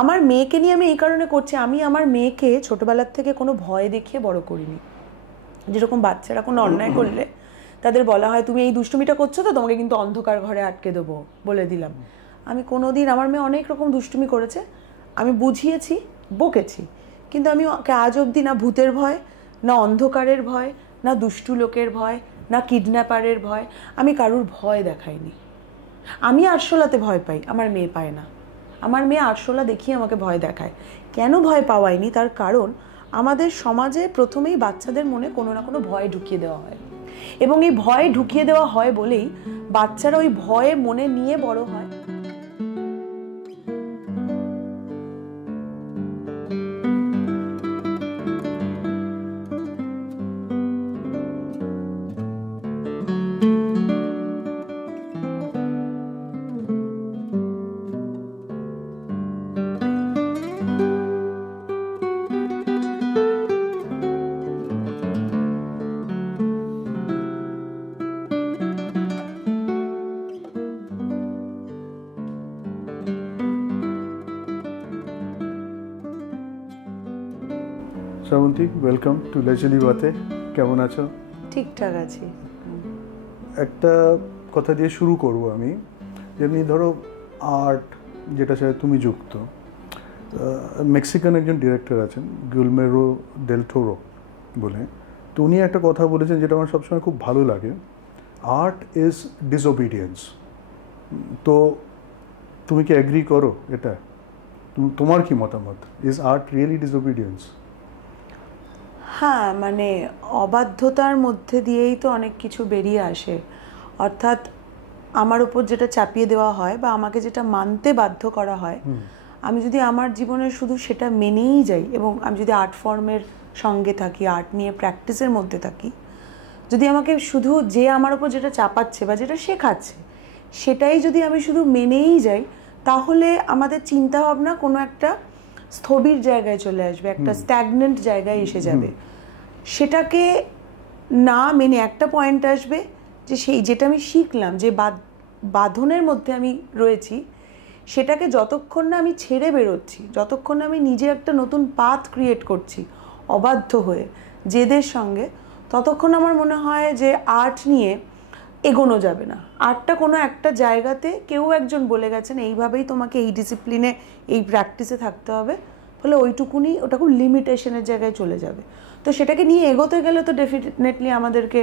আমার মেয়েকে নিয়ে আমি এই কারণে করছি, আমি আমার মেয়েকে ছোটবেলার থেকে কোনো ভয় দেখিয়ে বড় করিনি। যেরকম বাচ্চারা কোনো অন্যায় করলে তাদের বলা হয় তুমি এই দুষ্টুমিটা করছো তো তোমাকে কিন্তু অন্ধকার ঘরে আটকে দেবো, বলে দিলাম। আমি কোনোদিন, আমার মেয়ে অনেক রকম দুষ্টুমি করেছে, আমি বুঝিয়েছি, বকেছি, কিন্তু আমি ওকে আজ অবধি না ভূতের ভয়, না অন্ধকারের ভয়, না দুষ্টু লোকের ভয়, না কিডন্যাপারের ভয়, আমি কারুর ভয় দেখাইনি। আমি আরশোলাতে ভয় পাই, আমার মেয়ে পায় না। আমার মেয়ে আরশোলা দেখিয়ে আমাকে ভয় দেখায়। কেন ভয় পাওয়ায়নি তার কারণ আমাদের সমাজে প্রথমেই বাচ্চাদের মনে কোনো না কোনো ভয় ঢুকিয়ে দেওয়া হয়, এবং এই ভয় ঢুকিয়ে দেওয়া হয় বলেই বাচ্চারা ওই ভয়ে মনে নিয়ে বড় হয়। শ্রাবন্তী, ওয়েলকাম টু লেজালি বাতে। কেমন আছো? ঠিকঠাক আছি। একটা কথা দিয়ে শুরু করব আমি। যেমনি ধরো আর্ট, যেটার সাথে তুমি যুক্ত, মেক্সিকান একজন ডিরেক্টর আছেন গুলমেরো ডেল টোরো বলে, তো উনি একটা কথা বলেছেন যেটা আমার সবসময় খুব ভালো লাগে, আর্ট ইজ ডিসওবিডিয়েন্স। তো তুমি কি অ্যাগ্রি করো এটা? তোমার কি মতামত? Is art really disobedience? হ্যাঁ, মানে অবাধ্যতার মধ্যে দিয়েই তো অনেক কিছু বেরিয়ে আসে। অর্থাৎ আমার উপর যেটা চাপিয়ে দেওয়া হয় বা আমাকে যেটা মানতে বাধ্য করা হয়, আমি যদি আমার জীবনে শুধু সেটা মেনেই যাই এবং আমি যদি আর্ট ফর্মের সঙ্গে থাকি, আর্ট নিয়ে প্র্যাকটিসের মধ্যে থাকি, যদি আমাকে শুধু যে আমার উপর যেটা চাপাচ্ছে বা যেটা শেখাচ্ছে সেটাই যদি আমি শুধু মেনেই যাই, তাহলে আমাদের চিন্তাভাবনা কোনো একটা স্থবির জায়গায় চলে আসবে, একটা স্ট্যাগনেন্ট জায়গায় এসে যাবে। সেটাকে না মেনে একটা পয়েন্ট আসবে যে সেই যেটা আমি শিখলাম, যে বাঁধনের মধ্যে আমি রয়েছি, সেটাকে যতক্ষণ না আমি ছেড়ে বেরোচ্ছি, যতক্ষণ না আমি নিজে একটা নতুন পাথ ক্রিয়েট করছি অবাধ্য হয়ে জেদের সঙ্গে, ততক্ষণ আমার মনে হয় যে আর্ট নিয়ে এগোনো যাবে না। আর্টটা কোনো একটা জায়গাতে কেউ একজন বলে গেছেন এইভাবেই তোমাকে এই ডিসিপ্লিনে এই প্র্যাকটিসে থাকতে হবে, ফলে ওইটুকুনি, ওটা খুব লিমিটেশনের জায়গায় চলে যাবে। তো সেটাকে নিয়ে এগোতে গেলে তো ডেফিনেটলি আমাদেরকে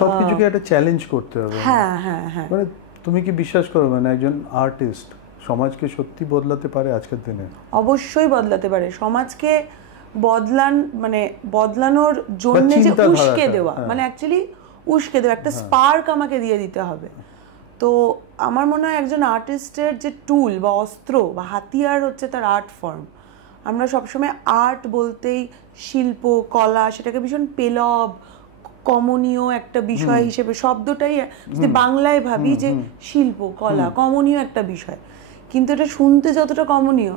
সবকিছুকে একটা চ্যালেঞ্জ করতে হবে। হ্যাঁ হ্যাঁ হ্যাঁ। মানে তুমি কি বিশ্বাস করো, মানে একজন আর্টিস্ট সমাজকে সত্যি বদলাতে পারে আজকের দিনে? অবশ্যই বদলাতে পারে। সমাজকে মানে বদলানোর জন্য যে উস্কে দেওয়া, মানে অ্যাকচুয়ালি উস্কে দেওয়া, একটা স্পার্ক আমাকে দিয়ে দিতে হবে। তো আমার মনে হয় একজন আর্টিস্টের যে টুল বা অস্ত্র বা হাতিয়ার হচ্ছে তার আর্ট ফর্ম। আমরা সবসময় আর্ট বলতেই শিল্প, কলা, সেটাকে ভীষণ পেলব, কমনীয় একটা বিষয় হিসেবে, শব্দটাই যদি বাংলায় ভাবি যে শিল্প, কলা কমনীয় একটা বিষয়, কিন্তু এটা শুনতে যতটা কমনীয়,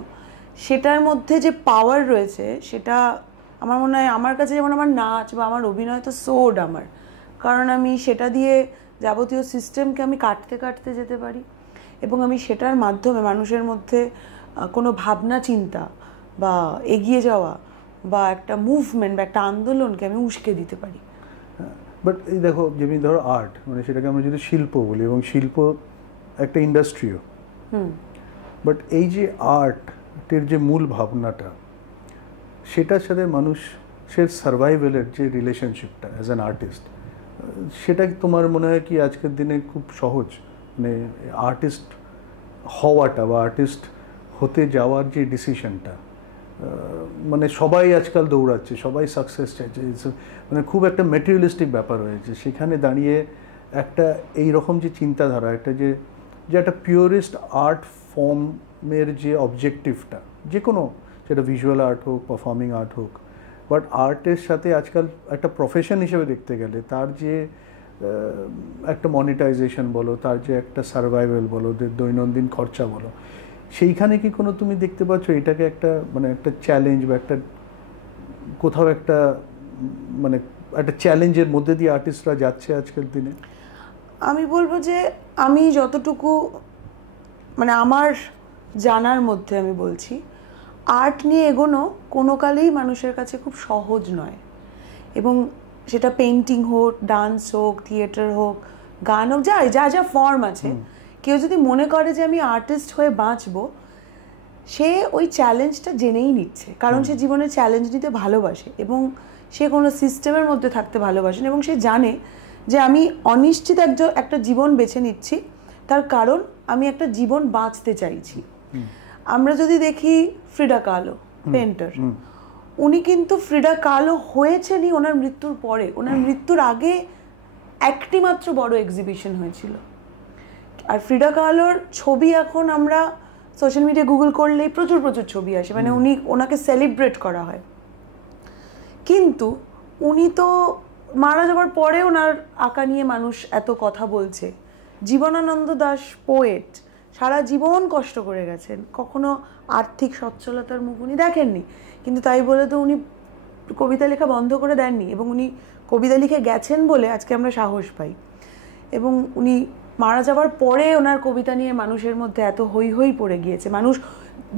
সেটার মধ্যে যে পাওয়ার রয়েছে সেটা আমার মনে হয়, আমার কাছে যেমন আমার নাচ বা আমার অভিনয় তো সোড আমার, কারণ আমি সেটা দিয়ে যাবতীয় সিস্টেমকে আমি কাটতে কাটতে যেতে পারি এবং আমি সেটার মাধ্যমে মানুষের মধ্যে কোনো ভাবনা চিন্তা বা এগিয়ে যাওয়া বা একটা মুভমেন্ট বা একটা আন্দোলনকে আমি উস্কে দিতে পারি। বাট এই দেখো, যেমনি ধরো আর্ট, মানে সেটাকে আমরা যদি শিল্প বলি, এবং শিল্প একটা ইন্ডাস্ট্রিও, বাট এই যে আর্টের যে মূল ভাবনাটা, সেটার সাথে মানুষের সার্ভাইভালের যে রিলেশনশিপটা অ্যাজ অ্যান আর্টিস্ট, সেটা তোমার মনে হয় কি আজকের দিনে খুব সহজ? মানে আর্টিস্ট হওয়াটা বা আর্টিস্ট হতে যাওয়ার যে ডিসিশনটা, মানে সবাই আজকাল দৌড়াচ্ছে, সবাই সাকসেস চাইছে, মানে খুব একটা ম্যাটেরিয়ালিস্টিক ব্যাপার হয়েছে। সেখানে দাঁড়িয়ে একটা এই রকম যে চিন্তাধারা, একটা যে একটা পিওরেস্ট আর্ট ফর্মের যে অবজেক্টিভটা, যে কোনো, সেটা ভিজুয়াল আর্ট হোক, পারফর্মিং আর্ট হোক, বাট আর্টের সাথে আজকাল একটা প্রফেশন হিসেবে দেখতে গেলে তার যে একটা মনিটাইজেশন বলো, তার যে একটা সার্ভাইভাল বলো, দৈনন্দিন খরচা বলো, সেইখানে কি কোনো তুমি দেখতে পাচ্ছ এটাকে একটা, মানে একটা চ্যালেঞ্জ বা একটা কোথাও একটা, মানে একটা চ্যালেঞ্জের মধ্যে দিয়ে আর্টিস্টরা যাচ্ছে আজকের দিনে? আমি বলবো যে আমি যতটুকু, মানে আমার জানার মধ্যে আমি বলছি, আর্ট নিয়ে এগোনো কোনো কালেই মানুষের কাছে খুব সহজ নয়, এবং সেটা পেইন্টিং হোক, ডান্স হোক, থিয়েটার হোক, গান হোক, যা যা যা ফর্ম আছে, কেউ যদি মনে করে যে আমি আর্টিস্ট হয়ে বাঁচবো, সে ওই চ্যালেঞ্জটা জেনেই নিচ্ছে, কারণ সে জীবনে চ্যালেঞ্জ নিতে ভালোবাসে এবং সে কোনো সিস্টেমের মধ্যে থাকতে ভালোবাসেন, এবং সে জানে যে আমি অনিশ্চিত একটা জীবন বেছে নিচ্ছি, তার কারণ আমি একটা জীবন বাঁচতে চাইছি। আমরা যদি দেখি ফ্রিডা কালো পেন্টার, উনি কিন্তু ফ্রিডা কালো হয়েছেনই ওনার মৃত্যুর পরে। ওনার মৃত্যুর আগে একটি মাত্র বড় এক্সিবিশন হয়েছিল, আর ফ্রিডা কালোর ছবি এখন আমরা সোশ্যাল মিডিয়া গুগল করলেই প্রচুর প্রচুর ছবি আসে, মানে ওনাকে সেলিব্রেট করা হয়। কিন্তু উনি তো মারা যাওয়ার পরে ওনার আঁকা নিয়ে মানুষ এত কথা বলছে। জীবনানন্দ দাশ পোয়েট, সারা জীবন কষ্ট করে গেছেন, কখনো আর্থিক সচ্ছলতার মুখ উনি দেখেননি, কিন্তু তাই বলে তো উনি কবিতা লেখা বন্ধ করে দেননি, এবং উনি কবিতা লিখে গেছেন বলে আজকে আমরা সাহস পাই। এবং উনি মারা যাওয়ার পরে ওনার কবিতা নিয়ে মানুষের মধ্যে এত হৈ হৈ পড়ে গিয়েছে। মানুষ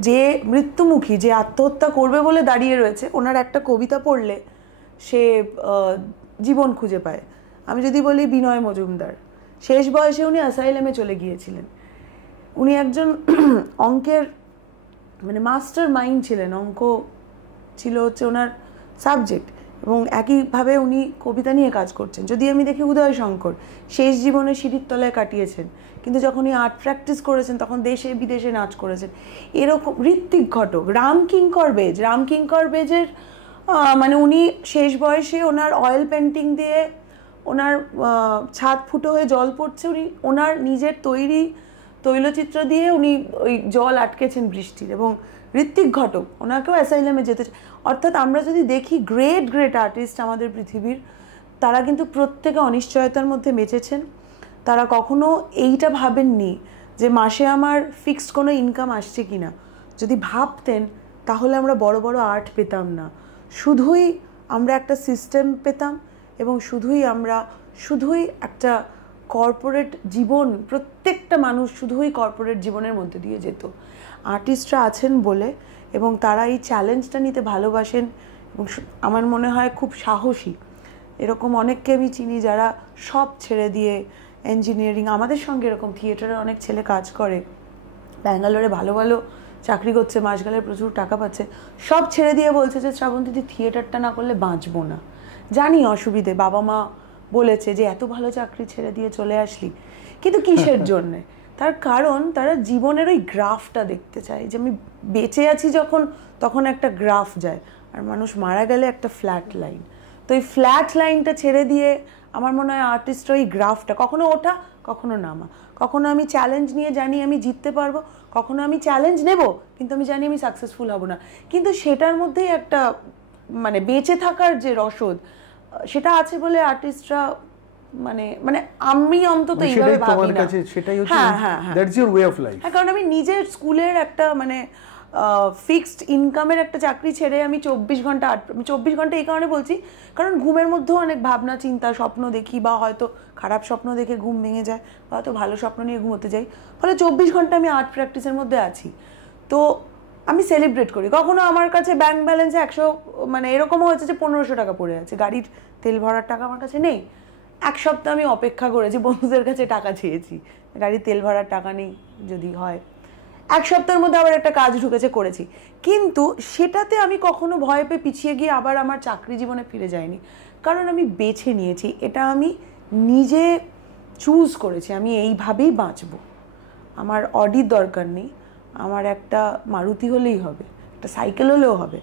যে মৃত্যুমুখী, যে আত্মহত্যা করবে বলে দাঁড়িয়ে রয়েছে, ওনার একটা কবিতা পড়লে সে জীবন খুঁজে পায়। আমি যদি বলি বিনয় মজুমদার, শেষ বয়সে উনি অ্যাসাইলামে চলে গিয়েছিলেন। উনি একজন অঙ্কের মানে মাস্টার মাইন্ড ছিলেন, অঙ্ক ছিল হচ্ছে ওনার সাবজেক্ট, এবং একইভাবে উনি কবিতা নিয়ে কাজ করছেন। যদি আমি দেখি উদয় শঙ্কর, শেষ জীবনে সিঁড়ির তলায় কাটিয়েছেন, কিন্তু যখন উনি আর্ট প্র্যাকটিস করেছেন তখন দেশে বিদেশে নাচ করেছেন। এরকম ঋত্বিক ঘটক, রামকিঙ্কর বেজের মানে উনি শেষ বয়সে ওনার অয়েল পেন্টিং দিয়ে ওনার ছাদ ফুটো হয়ে জল পড়ছে, উনি ওনার নিজের তৈরি তৈলচিত্র দিয়ে উনি ওই জল আটকেছেন বৃষ্টির। এবং ঋত্বিক ঘটক, ওনাকেও অ্যাসাইলামে যেতে। অর্থাৎ আমরা যদি দেখি গ্রেট আর্টিস্ট আমাদের পৃথিবীর, তারা কিন্তু প্রত্যেকে অনিশ্চয়তার মধ্যে বেঁচেছেন। তারা কখনো এইটা ভাবেননি যে মাসে আমার ফিক্সড কোনো ইনকাম আসছে কিনা। যদি ভাবতেন তাহলে আমরা বড় বড় আর্ট পেতাম না, শুধুই আমরা একটা সিস্টেম পেতাম, এবং শুধুই একটা কর্পোরেট জীবন, প্রত্যেকটা মানুষ শুধুই কর্পোরেট জীবনের মধ্যে দিয়ে যেত। আর্টিস্টরা আছেন বলে, এবং তারা এই চ্যালেঞ্জটা নিতে ভালোবাসেন, এবং আমার মনে হয় খুব সাহসী। এরকম অনেককে আমি চিনি যারা সব ছেড়ে দিয়ে ইঞ্জিনিয়ারিং, আমাদের সঙ্গে এরকম থিয়েটারে অনেক ছেলে কাজ করে, ব্যাঙ্গালোরে ভালো ভালো চাকরি করছে, মাস গেলে প্রচুর টাকা পাচ্ছে, সব ছেড়ে দিয়ে বলছে যে শ্রাবন্তী থিয়েটারটা না করলে বাঁচবো না। জানি অসুবিধে, বাবা মা বলেছে যে এত ভালো চাকরি ছেড়ে দিয়ে চলে আসলি, কিন্তু কিসের জন্যে? তার কারণ তারা জীবনের ওই গ্রাফটা দেখতে চায়, যে আমি বেঁচে আছি যখন, তখন একটা গ্রাফ যায়, আর মানুষ মারা গেলে একটা ফ্ল্যাট লাইন। তো এই ফ্ল্যাট লাইনটা ছেড়ে দিয়ে আমার মনে হয় আর্টিস্টরা ওই গ্রাফটা, কখনো ওঠা কখনো নামা, কখনো আমি চ্যালেঞ্জ নিয়ে জানি আমি জিততে পারবো, কখনো আমি চ্যালেঞ্জ নেব কিন্তু আমি জানি আমি সাকসেসফুল হব না, কিন্তু সেটার মধ্যেই একটা মানে বেঁচে থাকার যে রসদ, সেটা আছে বলে আর্টিস্টরা মানে মানে আমি অন্তত এইভাবে ভাবি না। সেটাই হচ্ছে that's your way of life. কারণ আমি নিজের স্কুলের একটা মানে ফিক্সড ইনকামের একটা চাকরি ছেড়ে আমি 24 ঘন্টা এই কারণে বলছি, কারণ ঘুমের মধ্যেও অনেক ভাবনা চিন্তা, স্বপ্ন দেখি, বা হয়তো খারাপ স্বপ্ন দেখে ঘুম ভেঙে যায়, বা হয়তো ভালো স্বপ্ন নিয়ে ঘুমোতে যাই, ফলে 24 ঘন্টা আমি আর্ট প্র্যাকটিসের মধ্যে আছি। তো আমি সেলিব্রেট করি। কখনো আমার কাছে ব্যাংক ব্যালেন্সে 100 মানে এরকমও হয়েছে যে 1500 টাকা পড়ে আছে, গাড়ির তেল ভরার টাকা আমার কাছে নেই। এক সপ্তাহ আমি অপেক্ষা করেছি, বন্ধুদের কাছে টাকা চেয়েছি, গাড়ির তেল ভরার টাকা নেই, যদি হয় এক সপ্তাহের মধ্যে আবার একটা কাজ ঢুকেছে, করেছি। কিন্তু সেটাতে আমি কখনো ভয় পেয়ে পিছিয়ে গিয়ে আবার আমার চাকরি জীবনে ফিরে যাইনি, কারণ আমি বেছে নিয়েছি, এটা আমি নিজে চুজ করেছি, আমি এইভাবেই বাঁচবো। আমার অডির দরকার নেই, আমার একটা মারুতি হলেই হবে, একটা সাইকেল হলেও হবে,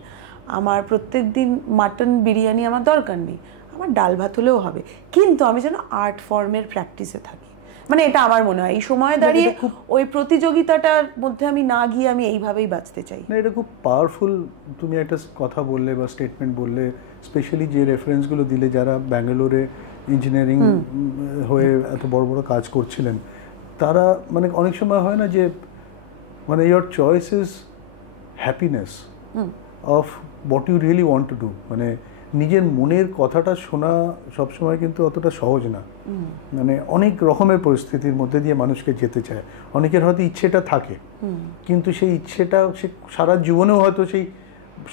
আমার প্রত্যেক দিন মাটন বিরিয়ানি আমার দরকার নেই, আমার ডাল ভাত হলেও হবে, কিন্তু আমি যেন আর্ট ফর্মের প্র্যাকটিসে থাকি। মানে এটা আমার মনে হয় এই সময় দাঁড়িয়ে ওই প্রতিযোগিতাটার মধ্যে আমি না গিয়ে আমি এইভাবেই বাঁচতে চাই। না, এটা খুব পাওয়ারফুল তুমি একটা কথা বললে বা স্টেটমেন্ট বললে, স্পেশালি যে রেফারেন্সগুলো দিলে যারা ব্যাঙ্গালোরে ইঞ্জিনিয়ারিং হয়ে এত বড় বড় কাজ করছিলেন, তারা মানে অনেক সময় হয় না যে মানে your choice is happiness of what you really want to do, মানে নিজের মনের কথাটা শোনা সবসময় কিন্তু অতটা সহজ না। মানে অনেক রকমের পরিস্থিতির মধ্যে দিয়ে মানুষকে যেতে চায়। অনেকের হয়তো ইচ্ছেটা থাকে, কিন্তু সেই ইচ্ছেটা সে সারা জীবনেও হয়তো সেই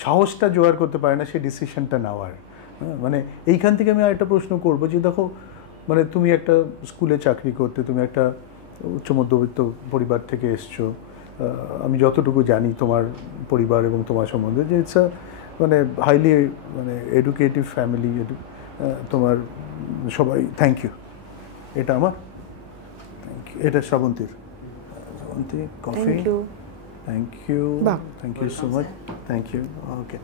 সাহসটা জোগাড় করতে পারে না সেই ডিসিশনটা নেওয়ার। মানে এইখান থেকে আমি আরেকটা প্রশ্ন করবো যে দেখো, মানে তুমি একটা স্কুলে চাকরি করতে, তুমি একটা উচ্চ মধ্যবিত্ত পরিবার থেকে এসছো। আমি যতটুকু জানি তোমার পরিবার এবং তোমার সম্বন্ধে, যে ইটস মানে হাইলি মানে এডুকেটিভ ফ্যামিলি। তোমার সবাই থ্যাংক ইউ, এটা আমার থ্যাংক ইউ, এটা শ্রাবন্তীর, Shrabanti coffee, thank you, thank you so much, thank you. Okay,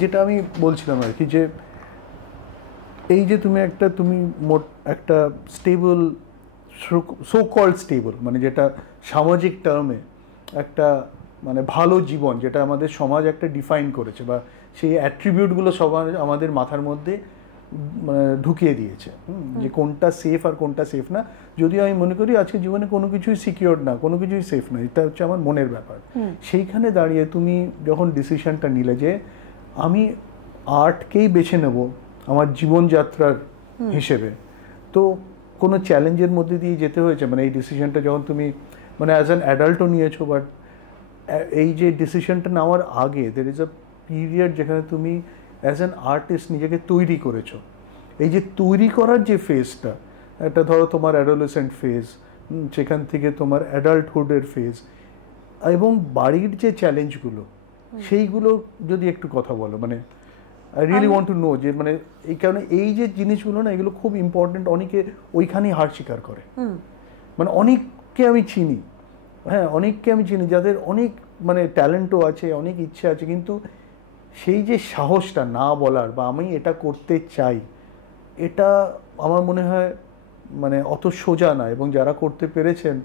যেটা আমি বলছিলাম আর কি, যে এই যে তুমি একটা স্টেবল, সো কল্ড স্টেবল, মানে যেটা সামাজিক টার্মে একটা মানে ভালো জীবন, যেটা আমাদের সমাজ একটা ডিফাইন করেছে, বা সেই অ্যাট্রিবিউটগুলো সবার আমাদের মাথার মধ্যে মানে ঢুকিয়ে দিয়েছে, যে কোনটা সেফ আর কোনটা সেফ না। যদিও আমি মনে করি আজকে জীবনে কোনো কিছুই সিকিউর না, কোনো কিছুই সেফ না, এটা হচ্ছে আমার মনের ব্যাপার। সেইখানে দাঁড়িয়ে তুমি যখন ডিসিশনটা নিলে যে আমি আর্টকেই বেছে নেব আমার জীবনযাত্রার হিসেবে, তো কোনো চ্যালেঞ্জের মধ্যে দিয়ে যেতে হয়েছে? মানে এই ডিসিশনটা যখন তুমি মানে অ্যাজ অ্যান অ্যাডাল্টও নিয়েছো, বাট এই যে ডিসিশনটা নেওয়ার আগে দের ইজ আ পিরিয়ড যেখানে তুমি অ্যাজ অ্যান আর্টিস্ট নিজেকে তৈরি করেছো। এই যে তৈরি করার যে ফেজটা, একটা ধরো তোমার অ্যাডোলেসেন্ট ফেজ, সেখান থেকে তোমার অ্যাডাল্টহুডের ফেজ, এবং বাড়ির যে চ্যালেঞ্জগুলো, সেইগুলো যদি একটু কথা বলো। মানে I really want to know, যে মানে এই কারণে এই যে জিনিসগুলো না, এগুলো খুব ইম্পর্টেন্ট। অনেকে ওইখানেই হার স্বীকার করে। মানে অনেককে আমি চিনি, হ্যাঁ অনেককে আমি চিনি যাদের অনেক মানে ট্যালেন্টও আছে, অনেক ইচ্ছে আছে, কিন্তু সেই যে সাহসটা না বলার, বা আমি এটা করতে চাই, এটা আমার মনে হয় মানে অত সোজা না। এবং যারা করতে পেরেছেন,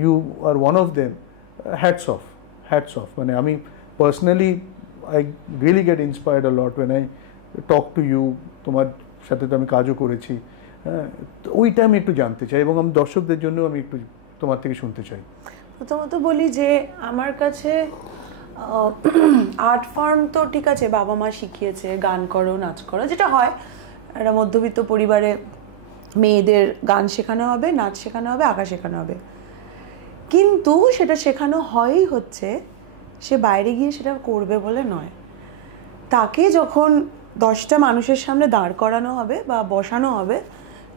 you are one of them, hats off, hats off. মানে আমি personally I really get inspired a lot when I talk to you. তোমার সাথে তো আমি কাজও করেছি, হ্যাঁ, তো ওইটা আমি একটু জানতে চাই, এবং আমি দর্শকদের জন্য আমি একটু তোমার থেকে শুনতে চাই। প্রথমত বলি যে আমার কাছে আর্ট ফর্ম তো ঠিক আছে, বাবা মা শিখিয়েছে, গান করো, নাচ করো, যেটা হয় একটা মধ্যবিত্ত পরিবারে মেয়েদের গান শেখানো হবে, নাচ শেখানো হবে, আঁকা শেখানো হবে। কিন্তু সেটা শেখানো হয়ই হচ্ছে সে বাইরে গিয়ে সেটা করবে বলে নয়। তাকে যখন 10টা মানুষের সামনে দাঁড় করানো হবে বা বসানো হবে,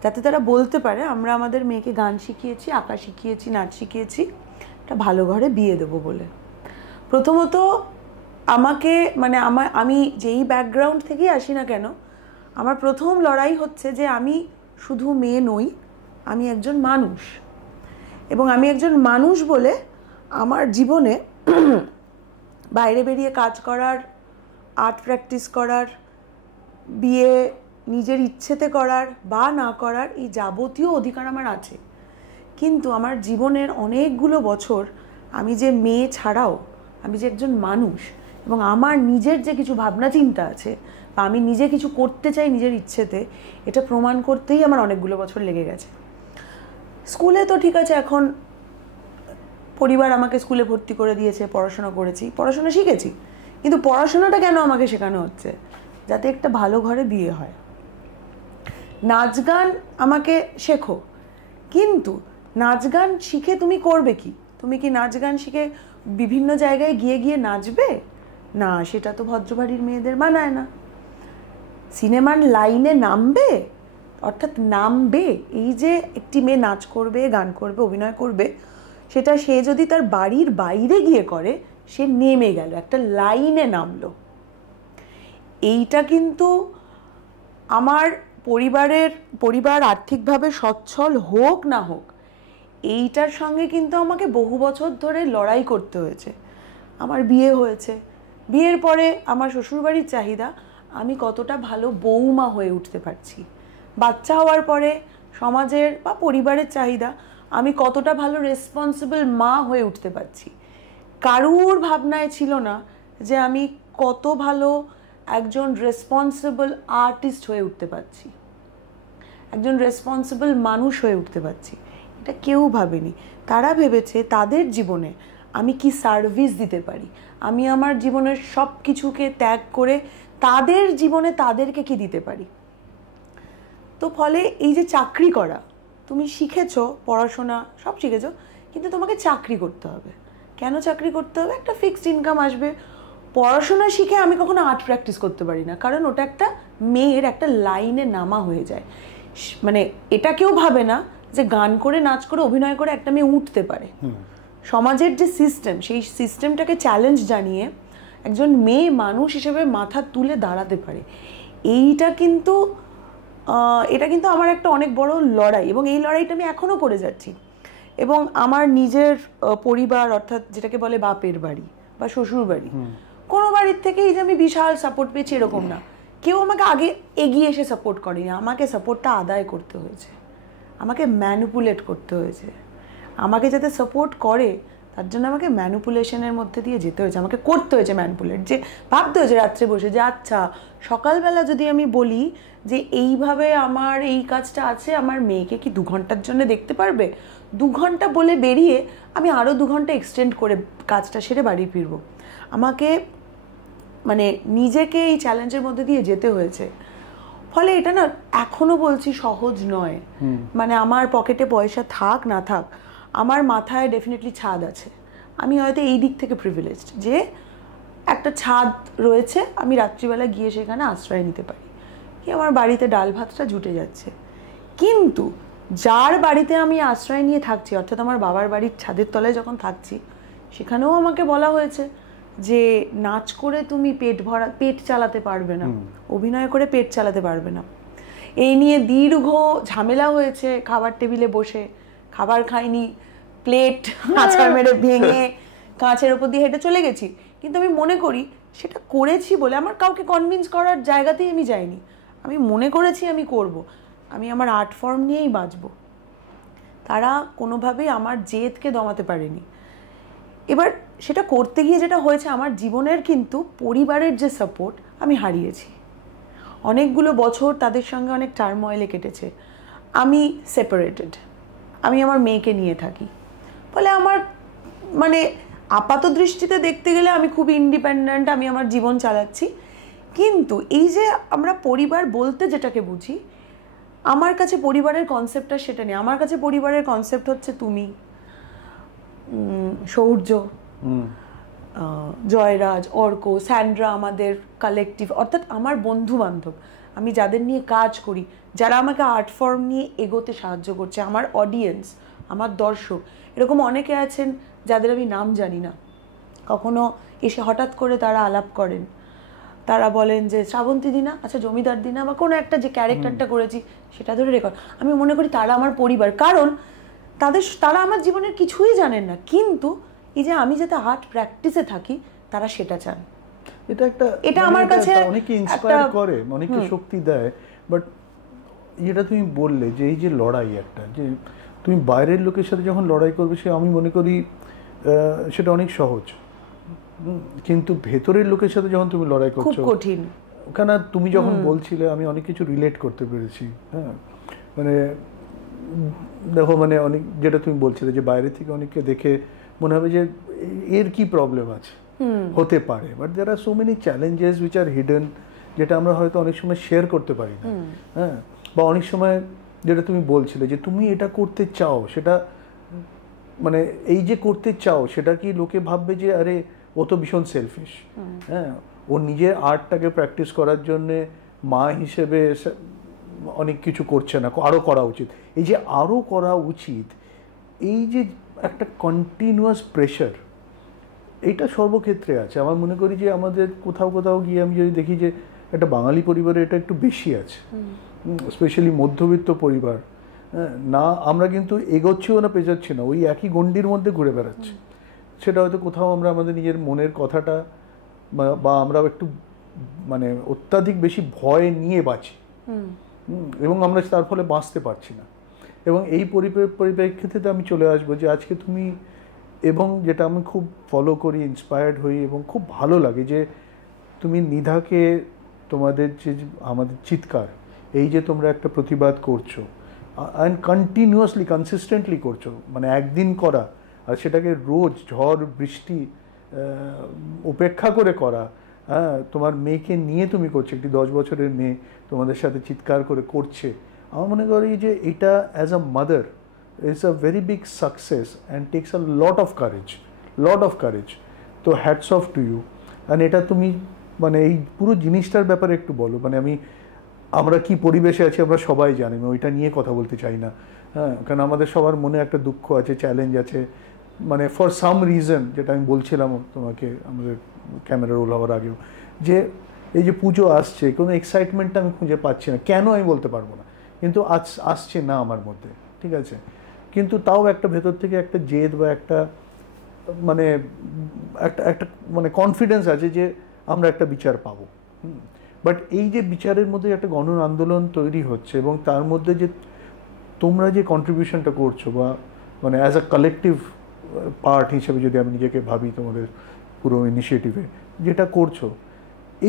যাতে তারা বলতে পারে আমরা আমাদের মেয়েকে গান শিখিয়েছি, আঁকা শিখিয়েছি, নাচ শিখিয়েছি, একটা ভালো ঘরে বিয়ে দেবো বলে। প্রথমত আমাকে মানে আমি যেই ব্যাকগ্রাউন্ড থেকেই আসি না কেন, আমার প্রথম লড়াই হচ্ছে যে আমি শুধু মেয়ে নই, আমি একজন মানুষ। এবং আমি একজন মানুষ বলে আমার জীবনে বাইরে বেরিয়ে কাজ করার, আর্ট প্র্যাকটিস করার, বিয়ে নিজের ইচ্ছেতে করার বা না করার, এই যাবতীয় অধিকার আমার আছে। কিন্তু আমার জীবনের অনেকগুলো বছর আমি যে মেয়ে ছাড়াও আমি যে একজন মানুষ, এবং আমার নিজের যে কিছু ভাবনা চিন্তা আছে, বা আমি নিজে কিছু করতে চাই নিজের ইচ্ছেতে, এটা প্রমাণ করতেই আমার অনেকগুলো বছর লেগে গেছে। স্কুলে তো ঠিক আছে, এখন পরিবার আমাকে স্কুলে ভর্তি করে দিয়েছে, পড়াশোনা করেছি, পড়াশোনা শিখেছি, কিন্তু পড়াশোনাটা কেন আমাকে শেখানো হচ্ছে? যাতে একটা ভালো ঘরে বিয়ে হয়। নাচ গান আমাকে শেখো, কিন্তু নাচ গান শিখে তুমি করবে কি? তুমি কি নাচ গান শিখে বিভিন্ন জায়গায় গিয়ে গিয়ে নাচবে? না, সেটা তো ভদ্রবাড়ির মেয়েদের মানায় না। সিনেমার লাইনে নামবে, অর্থাৎ নামবে, এই যে একটি মেয়ে নাচ করবে, গান করবে, অভিনয় করবে, সেটা সে যদি তার বাড়ির বাইরে গিয়ে করে, সে নেমে গেল, একটা লাইনে নামলো। এইটা কিন্তু আমার পরিবার আর্থিকভাবে সচ্ছল হোক না হোক, এইটার সঙ্গে কিন্তু আমাকে বহু বছর ধরে লড়াই করতে হয়েছে। আমার বিয়ে হয়েছে, বিয়ের পরে আমার শ্বশুরবাড়ির চাহিদা আমি কতটা ভালো বৌমা হয়ে উঠতে পারছি। বাচ্চা হওয়ার পরে সমাজের বা পরিবারের চাহিদা আমি কতটা ভালো রেসপন্সিবল মা হয়ে উঠতে পারছি। কারুর ভাবনায় ছিল না যে আমি কত ভালো একজন রেসপন্সিবল আর্টিস্ট হয়ে উঠতে পারছি, একজন রেসপন্সিবল মানুষ হয়ে উঠতে পারছি। এটা কেউ ভাবেনি। তারা ভেবেছে তাদের জীবনে আমি কি সার্ভিস দিতে পারি, আমি আমার জীবনের সব কিছুকে ত্যাগ করে তাদের জীবনে তাদেরকে কি দিতে পারি। তো ফলে এই যে চাকরি করা, তুমি শিখেছো, পড়াশোনা সব শিখেছো, কিন্তু তোমাকে চাকরি করতে হবে। কেন চাকরি করতে হবে? একটা ফিক্সড ইনকাম আসবে। পড়াশোনা শিখে আমি কখনো আর্ট প্র্যাকটিস করতে পারি না, কারণ ওটা একটা মেয়ের একটা লাইনে নামা হয়ে যায়। মানে এটা কেউ ভাবে না যে গান করে, নাচ করে, অভিনয় করে একটা মেয়ে উঠতে পারে। সমাজের যে সিস্টেম, সেই সিস্টেমটাকে চ্যালেঞ্জ জানিয়ে একজন মেয়ে মানুষ হিসেবে মাথা তুলে দাঁড়াতে পারে। এটা কিন্তু আমার একটা অনেক বড় লড়াই, এবং এই লড়াইটা আমি এখনও করে যাচ্ছি। এবং আমার নিজের পরিবার, অর্থাৎ যেটাকে বলে বাপের বাড়ি বা শ্বশুর বাড়ি, কোনো বাড়ির থেকে এই যে আমি বিশাল সাপোর্ট পেয়েছি এরকম না। কেউ আমাকে আগে এগিয়ে এসে সাপোর্ট করেনি, আমাকে সাপোর্টটা আদায় করতে হয়েছে, আমাকে ম্যানিপুলেট করতে হয়েছে। আমাকে যাতে সাপোর্ট করে তার জন্য আমাকে ম্যানিপুলেশনের মধ্যে দিয়ে যেতে হয়েছে, আমাকে করতে হয়েছে ম্যানিপুলেট। যে ভাবতে হয়েছে রাত্রে বসে যে আচ্ছা সকালবেলা যদি আমি বলি যে এইভাবে আমার এই কাজটা আছে, আমার মেয়েকে কি 2 ঘন্টার জন্য দেখতে পারবে, 2 ঘন্টা বলে বেরিয়ে আমি আরও 2 ঘন্টা এক্সটেন্ড করে কাজটা সেরে বাড়ি ফিরবো। আমাকে মানে নিজেকে এই চ্যালেঞ্জের মধ্যে দিয়ে যেতে হয়েছে। ফলে এটা না এখনো বলছি সহজ নয়। মানে আমার পকেটে পয়সা থাক না থাক, আমার মাথায় ডেফিনেটলি ছাদ আছে। আমি হয়তো এই দিক থেকে প্রিভিলেজড যে একটা ছাদ রয়েছে, আমি রাত্রিবেলা গিয়ে সেখানে আশ্রয় নিতে পারি, কি আমার বাড়িতে ডাল ভাতটা জুটে যাচ্ছে। কিন্তু যার বাড়িতে আমি আশ্রয় নিয়ে থাকছি, অর্থাৎ আমার বাবার বাড়ির ছাদের তলায় যখন থাকছি, সেখানেও আমাকে বলা হয়েছে যে নাচ করে তুমি পেট চালাতে পারবে না, অভিনয় করে পেট চালাতে পারবে না। এই নিয়ে দীর্ঘ ঝামেলা হয়েছে, খাবার টেবিলে বসে খাবার খাইনি, প্লেট আছাড় মেরে ভেঙে কাঁচের ওপর দিয়ে হেঁটে চলে গেছি। কিন্তু আমি মনে করি সেটা করেছি বলে আমার কাউকে কনভিন্স করার জায়গাতেই আমি যাইনি। আমি মনে করেছি আমি করব, আমি আমার আর্ট ফর্ম নিয়েই বাঁচব। তারা কোনোভাবেই আমার জেদকে দমাতে পারেনি। এবার সেটা করতে গিয়ে যেটা হয়েছে, আমার জীবনের কিন্তু পরিবারের যে সাপোর্ট আমি হারিয়েছি। অনেকগুলো বছর তাদের সঙ্গে অনেক টার্ময়েলে কেটেছে। আমি সেপারেটেড, আমি আমার মেয়েকে নিয়ে থাকি। ফলে আমার মানে আপাত দৃষ্টিতে দেখতে গেলে আমি খুব ইন্ডিপেন্ডেন্ট, আমি আমার জীবন চালাচ্ছি। কিন্তু এই যে আমরা পরিবার বলতে যেটাকে বুঝি, আমার কাছে পরিবারের কনসেপ্টটা সেটা নেই। আমার কাছে পরিবারের কনসেপ্ট হচ্ছে তুমি, সৌর্য, জয়রাজ, অর্ক, স্যান্ড্রা, আমাদের কালেকটিভ, অর্থাৎ আমার বন্ধু বান্ধব, আমি যাদের নিয়ে কাজ করি, যারা আমাকে আর্ট ফর্ম নিয়ে এগোতে সাহায্য করছে, আমার অডিয়েন্স, আমার দর্শক। এরকম অনেকে আছেন যাদের আমি নাম জানি না, কখনো এসে হঠাৎ করে তারা আলাপ করেন, তারা বলেন যে শ্রাবন্তী দিনা, আচ্ছা জমিদার দিনা, বা কোনো একটা যে ক্যারেক্টারটা করেছি সেটা ধরে রেকর্ড। আমি মনে করি তারা আমার পরিবার, কারণ তারা আমার জীবনের কিছুই জানেন না, কিন্তু এই যে আমি যাতে আর্ট প্র্যাকটিসে থাকি তারা সেটা চান। এটা আমার কাছে অনেকে ইন্সপায়ার করে, অনেকে শক্তি দেয়। বাট যেটা তুমি বললে যে এই যে লড়াই, একটা যে তুমি বাইরের লোকের সাথে যখন লড়াই করবে, সে আমি মনে করি সেটা অনেক সহজ, কিন্তু ভেতরের লোকের সাথে যখন তুমি লড়াই করছো খুব কঠিন। ওখানে তুমি যখন বলছিলে আমি অনেক কিছু রিলেট করতে পেরেছি। হ্যাঁ, মানে দেখো, মানে অনেক যেটা তুমি বলছিলে যে বাইরে থেকে অনেককে দেখে মনে হবে যে এর কি প্রবলেম আছে, হতে পারে। But there are so many challenges which are hidden, যেটা আমরা হয়তো অনেক সময় শেয়ার করতে পারি না। হ্যাঁ, বা অনেক সময় যেটা তুমি বলছিলে যে তুমি এটা করতে চাও, সেটা মানে এই যে করতে চাও, সেটা কি লোকে ভাববে যে আরে ও তো ভীষণ সেলফিশ। হ্যাঁ, ও নিজের আর্টটাকে প্র্যাকটিস করার জন্যে মা হিসেবে অনেক কিছু করছে না, আরও করা উচিত। এই যে আরও করা উচিত, এই যে একটা কন্টিনিউয়াস প্রেশার, এইটা সর্বক্ষেত্রে আছে। আমার মনে করি যে আমাদের কোথাও কোথাও গিয়ে আমি যদি দেখি যে একটা বাঙালি পরিবারে এটা একটু বেশি আছে, স্পেশালি মধ্যবিত্ত পরিবার। না, আমরা কিন্তু এগোচ্ছিও না পেঁচাচ্ছি না, ওই একই গণ্ডির মধ্যে ঘুরে বেড়াচ্ছি। সেটা হয়তো কোথাও আমরা আমাদের নিজের মনের কথাটা বা আমরা একটু মানে অত্যাধিক বেশি ভয় নিয়ে বাঁচি, এবং আমরা তার ফলে বাঁচতে পারছি না। এবং এই পরিপ্রেক্ষিতে আমি চলে আসবো যে আজকে তুমি, এবং যেটা আমি খুব ফলো করি, ইন্সপায়ার্ড হই এবং খুব ভালো লাগে যে তুমি নিধাকে, তোমাদের যে আমাদের চিৎকার, এই যে তোমরা একটা প্রতিবাদ করছো অ্যান্ড কন্টিনিউয়াসলি কনসিস্টেন্টলি করছো, মানে একদিন করা আর সেটাকে রোজ ঝড় বৃষ্টি উপেক্ষা করে করা, হ্যাঁ, তোমার মেয়েকে নিয়ে তুমি করছো, একটি 10 বছরের মেয়ে তোমাদের সাথে চিৎকার করে করছে, আমার মনে করি যে এটা as a mother it's a very big success and takes a lot of courage. তো hats off to you. And এটা তুমি মানে এই পুরো জিনিসটার ব্যাপারে একটু বলো, মানে আমরা কি পরিবেশে আছি আমরা সবাই জানি, আমি ওইটা নিয়ে কথা বলতে চাই না, হ্যাঁ, কারণ আমাদের সবার মনে একটা দুঃখ আছে, চ্যালেঞ্জ আছে, মানে ফর সাম রিজন, যেটা আমি বলছিলাম তোমাকে আমাদের ক্যামেরা রোল হওয়ার আগেও, যে এই যে পুজো আসছে, কোনো এক্সাইটমেন্টটা আমি খুঁজে পাচ্ছি না, কেন আমি বলতে পারবো না, কিন্তু আসছে না আমার মধ্যে, ঠিক আছে, কিন্তু তাও একটা ভেতর থেকে একটা জেদ বা একটা মানে একটা মানে কনফিডেন্স আছে যে আমরা একটা বিচার পাবো। বাট এই যে বিচারের মধ্যে একটা গণ আন্দোলন তৈরি হচ্ছে, এবং তার মধ্যে যে তোমরা যে কন্ট্রিবিউশনটা করছো, বা মানে অ্যাজ আ কালেকটিভ পার্ট হিসেবে যদি আমি নিজেকে ভাবি তোমাদের পুরো ইনিশিয়েটিভে যেটা করছো,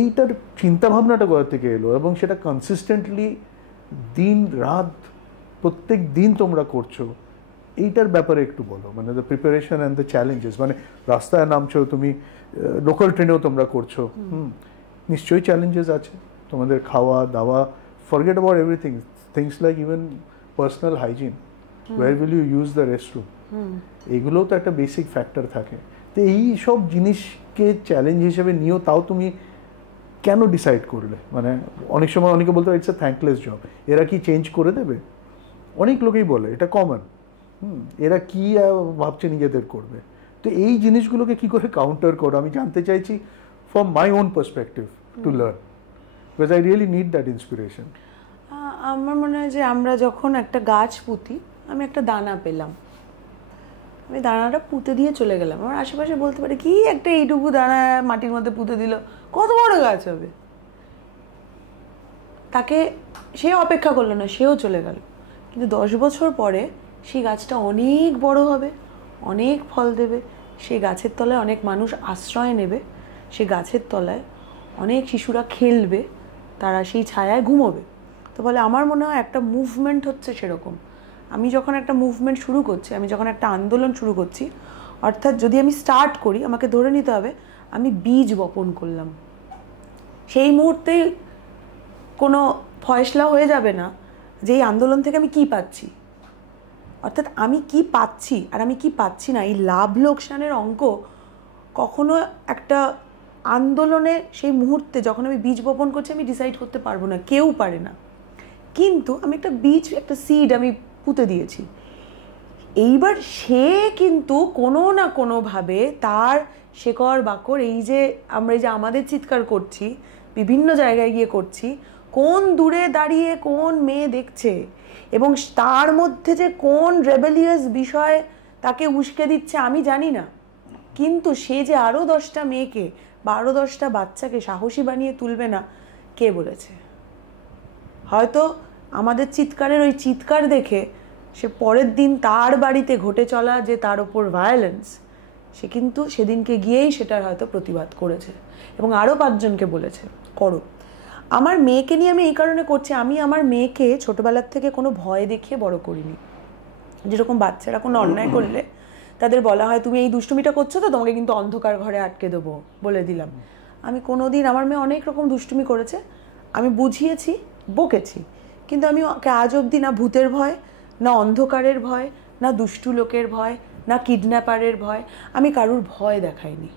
এইটার চিন্তাভাবনাটা কোথা থেকে এলো, এবং সেটা কনসিস্টেন্টলি দিন রাত প্রত্যেক দিন তোমরা করছো, এইটার ব্যাপারে একটু বলো, মানে the preparation and the challenges, মানে রাস্তায় নামছো তুমি, লোকাল ট্রেনেও তোমরা করছো, নিশ্চয়ই চ্যালেঞ্জেস আছে তোমাদের, খাওয়া দাওয়া, forget about everything, things like even personal hygiene, where will you use the restroom, এগুলোও তো একটা বেসিক ফ্যাক্টর থাকে। তো এই সব জিনিসকে চ্যালেঞ্জ হিসেবে নিয়েও তাও তুমি কেন ডিসাইড করলে? মানে অনেক সময় অনেকে বলতে ইটস এ থ্যাঙ্কলেস জব, এরা কি চেঞ্জ করে দেবে, অনেক লোকেই বলে এটা কমন, এরা কি ভাবছে নিজেদের করবে। তো এই জিনিসগুলোকে কি করে কাউন্টার করো আমি জানতে চাইছি, from my own perspective to learn, because I really need that inspiration. আমার মনে হয় যে আমরা যখন একটা গাছ পুঁতি, আমি একটা দানা পেলাম, আমি দানাটা পুঁতে দিয়ে চলে গেলাম, আমার আশেপাশে বলতে পারে কি একটা এইটুকু দানা মাটির মধ্যে পুঁতে দিল, কত বড় গাছ হবে। তাকে সে অপেক্ষা করলো না, সেও চলে গেল, কিন্তু 10 বছর পরে সেই গাছটা অনেক বড় হবে, অনেক ফল দেবে, সেই গাছের তলায় অনেক মানুষ আশ্রয় নেবে, সেই গাছের তলায় অনেক শিশুরা খেলবে, তারা সেই ছায়ায় ঘুমোবে। তো বলে আমার মনে হয় একটা মুভমেন্ট হচ্ছে সেরকম। আমি যখন একটা মুভমেন্ট শুরু করছি, আমি যখন একটা আন্দোলন শুরু করছি, অর্থাৎ যদি আমি স্টার্ট করি, আমাকে ধরে নিতে হবে আমি বীজ বপন করলাম, সেই মুহূর্তেই কোনো ফয়সলা হয়ে যাবে না যে এই আন্দোলন থেকে আমি কি পাচ্ছি, অর্থাৎ আমি কি পাচ্ছি আর আমি কি পাচ্ছি না, এই লাভ লোকসানের অঙ্ক কখনো একটা আন্দোলনে সেই মুহূর্তে যখন আমি বীজ বপন করছি আমি ডিসাইড করতে পারবো না, কেউ পারে না, কিন্তু আমি একটা বীজ, একটা সিড আমি পুঁতে দিয়েছি। এইবার সে কিন্তু কোনো না কোনোভাবে তার শেকড় বাকড়, এই যে আমরা এই যে আমাদের চিৎকার করছি বিভিন্ন জায়গায় গিয়ে করছি, কোন দূরে দাঁড়িয়ে কোন মেয়ে দেখছে, এবং তার মধ্যে যে কোন রেবেলিয়াস বিষয় তাকে উস্কে দিচ্ছে আমি জানি না, কিন্তু সে যে আরও 10টা মেয়েকে বা আরও 10টা বাচ্চাকে সাহসী বানিয়ে তুলবে না, কে বলেছে? হয়তো আমাদের চিৎকারের ওই চিৎকার দেখে সে পরের দিন তার বাড়িতে ঘটে চলা যে তার ওপর ভায়োলেন্স, সে কিন্তু সেদিনকে গিয়েই সেটার হয়তো প্রতিবাদ করেছে এবং আরও 5 জনকে বলেছে করো। আমার মেয়েকে নিয়ে আমি এই কারণে করছি, আমি আমার মেয়েকে ছোটোবেলার থেকে কোনো ভয় দেখিয়ে বড় করিনি। যেরকম বাচ্চারা কোনো অন্যায় করলে তাদের বলা হয় তুমি এই দুষ্টুমিটা করছো তো তোমাকে কিন্তু অন্ধকার ঘরে আটকে দেবো, বলে দিলাম। আমি কোনো দিন, আমার মেয়ে অনেক রকম দুষ্টুমি করেছে, আমি বুঝিয়েছি, বকেছি, কিন্তু আমি ওকে আজ অবধি না ভূতের ভয়, না অন্ধকারের ভয়, না দুষ্টু লোকের ভয়, না কিডন্যাপারের ভয়, আমি কারুর ভয় দেখাইনি।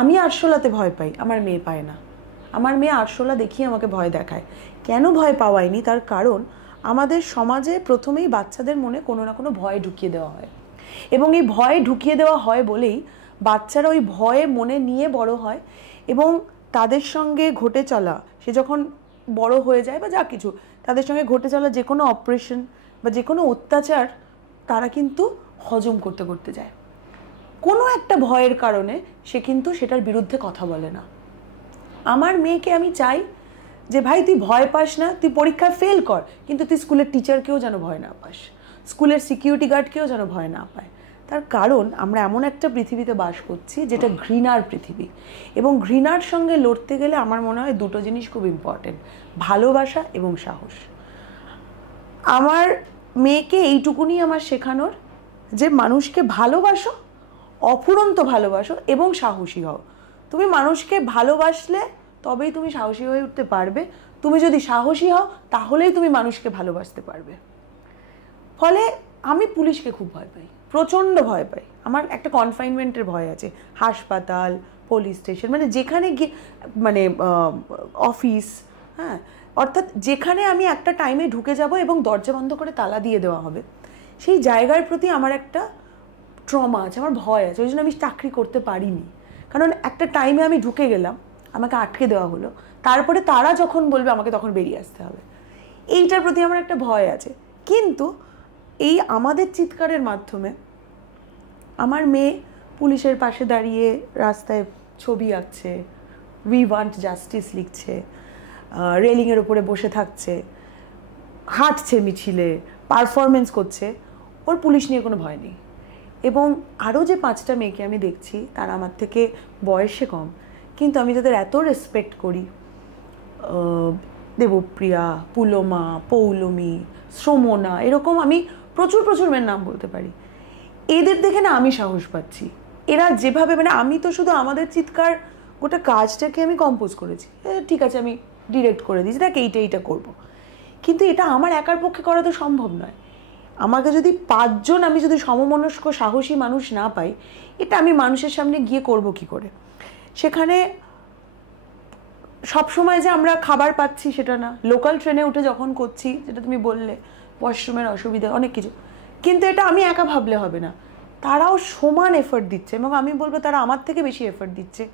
আমি আরশোলাতে ভয় পাই, আমার মেয়ে পায় না। আমার মেয়ে আরশোলা দেখিয়ে আমাকে ভয় দেখায়। কেন ভয় পাওয়ায়নি তার কারণ আমাদের সমাজে প্রথমেই বাচ্চাদের মনে কোনো না কোনো ভয় ঢুকিয়ে দেওয়া হয়, এবং এই ভয় ঢুকিয়ে দেওয়া হয় বলেই বাচ্চারা ওই ভয়ে মনে নিয়ে বড় হয়, এবং তাদের সঙ্গে ঘটে চলা, সে যখন বড় হয়ে যায় বা যা কিছু তাদের সঙ্গে ঘটে চলা যে কোনো অপারেশন বা যে কোনো অত্যাচার তারা কিন্তু হজম করতে করতে যায়। কোনো একটা ভয়ের কারণে সে কিন্তু সেটার বিরুদ্ধে কথা বলে না। আমার মেয়েকে আমি চাই যে ভাই তুই ভয় পাস না, তুই পরীক্ষায় ফেল কর, কিন্তু তুই স্কুলের টিচারকেও যেন ভয় না পাস, স্কুলের সিকিউরিটি গার্ডকেও যেন ভয় না পায়। তার কারণ আমরা এমন একটা পৃথিবীতে বাস করছি যেটা ঘৃণার পৃথিবী, এবং ঘৃণার সঙ্গে লড়তে গেলে আমার মনে হয় 2টো জিনিস খুব ইম্পর্টেন্ট, ভালোবাসা এবং সাহস। আমার মেয়েকে এইটুকুনি আমার শেখানোর যে মানুষকে ভালোবাসো, অফুরন্ত ভালোবাসো এবং সাহসী হও। তুমি মানুষকে ভালোবাসলে তবেই তুমি সাহসী হয়ে উঠতে পারবে। তুমি যদি সাহসী হও তাহলেই তুমি মানুষকে ভালোবাসতে পারবে। ফলে আমি পুলিশকে খুব ভয় পাই, প্রচণ্ড ভয় পাই। আমার একটা কনফাইনমেন্টের ভয় আছে, হাসপাতাল, পুলিশ স্টেশন, মানে যেখানে গিয়ে, মানে অফিস, হ্যাঁ, অর্থাৎ যেখানে আমি একটা টাইমে ঢুকে যাব এবং দরজা বন্ধ করে তালা দিয়ে দেওয়া হবে, সেই জায়গার প্রতি আমার একটা ট্রমা আছে, আমার ভয় আছে। ওই জন্য আমি চাকরি করতে পারিনি, কারণ একটা টাইমে আমি ঢুকে গেলাম, আমাকে আটকে দেওয়া হলো, তারপরে তারা যখন বলবে আমাকে তখন বেরিয়ে আসতে হবে। এইটার প্রতি আমার একটা ভয় আছে। কিন্তু এই আমাদের চিৎকারের মাধ্যমে আমার মেয়ে পুলিশের পাশে দাঁড়িয়ে রাস্তায় ছবি আঁকছে, উই ওয়ান্ট জাস্টিস লিখছে, রেলিংয়ের ওপরে বসে থাকছে, হাঁটছে মিছিলে, পারফরমেন্স করছে, ওর পুলিশ নিয়ে কোনো ভয় নেই। এবং আরও যে 5টা মেয়েকে আমি দেখছি তারা আমার থেকে বয়সে কম, কিন্তু আমি তাদের এত রেসপেক্ট করি, দেবপ্রিয়া, পুলমা, পৌলমী, শ্রমনা, এরকম আমি প্রচুর মেয়ের নাম বলতে পারি। এদের দেখে না আমি সাহস পাচ্ছি। এরা যেভাবে, মানে আমি তো শুধু আমাদের চিৎকার গোটা কাজটাকে আমি কম্পোজ করেছি, ঠিক আছে আমি ডিরেক্ট করে দিয়েছি, দেখ এইটা করবো, কিন্তু এটা আমার একার পক্ষে করা তো সম্ভব নয়। আমাকে যদি 5 জন, আমি যদি সমমনস্ক সাহসী মানুষ না পাই, এটা আমি মানুষের সামনে গিয়ে করব কি করে? সেখানে সবসময় যে আমরা খাবার পাচ্ছি সেটা না, লোকাল ট্রেনে উঠে যখন করছি, যেটা তুমি বললে ওয়াশরুমের অসুবিধা, অনেক কিছু, কিন্তু এটা আমি একা ভাবলে হবে না, তারাও সমান এফর্ট দিচ্ছে এবং আমি বলবো তারা আমার থেকে বেশি এফর্ট দিচ্ছে,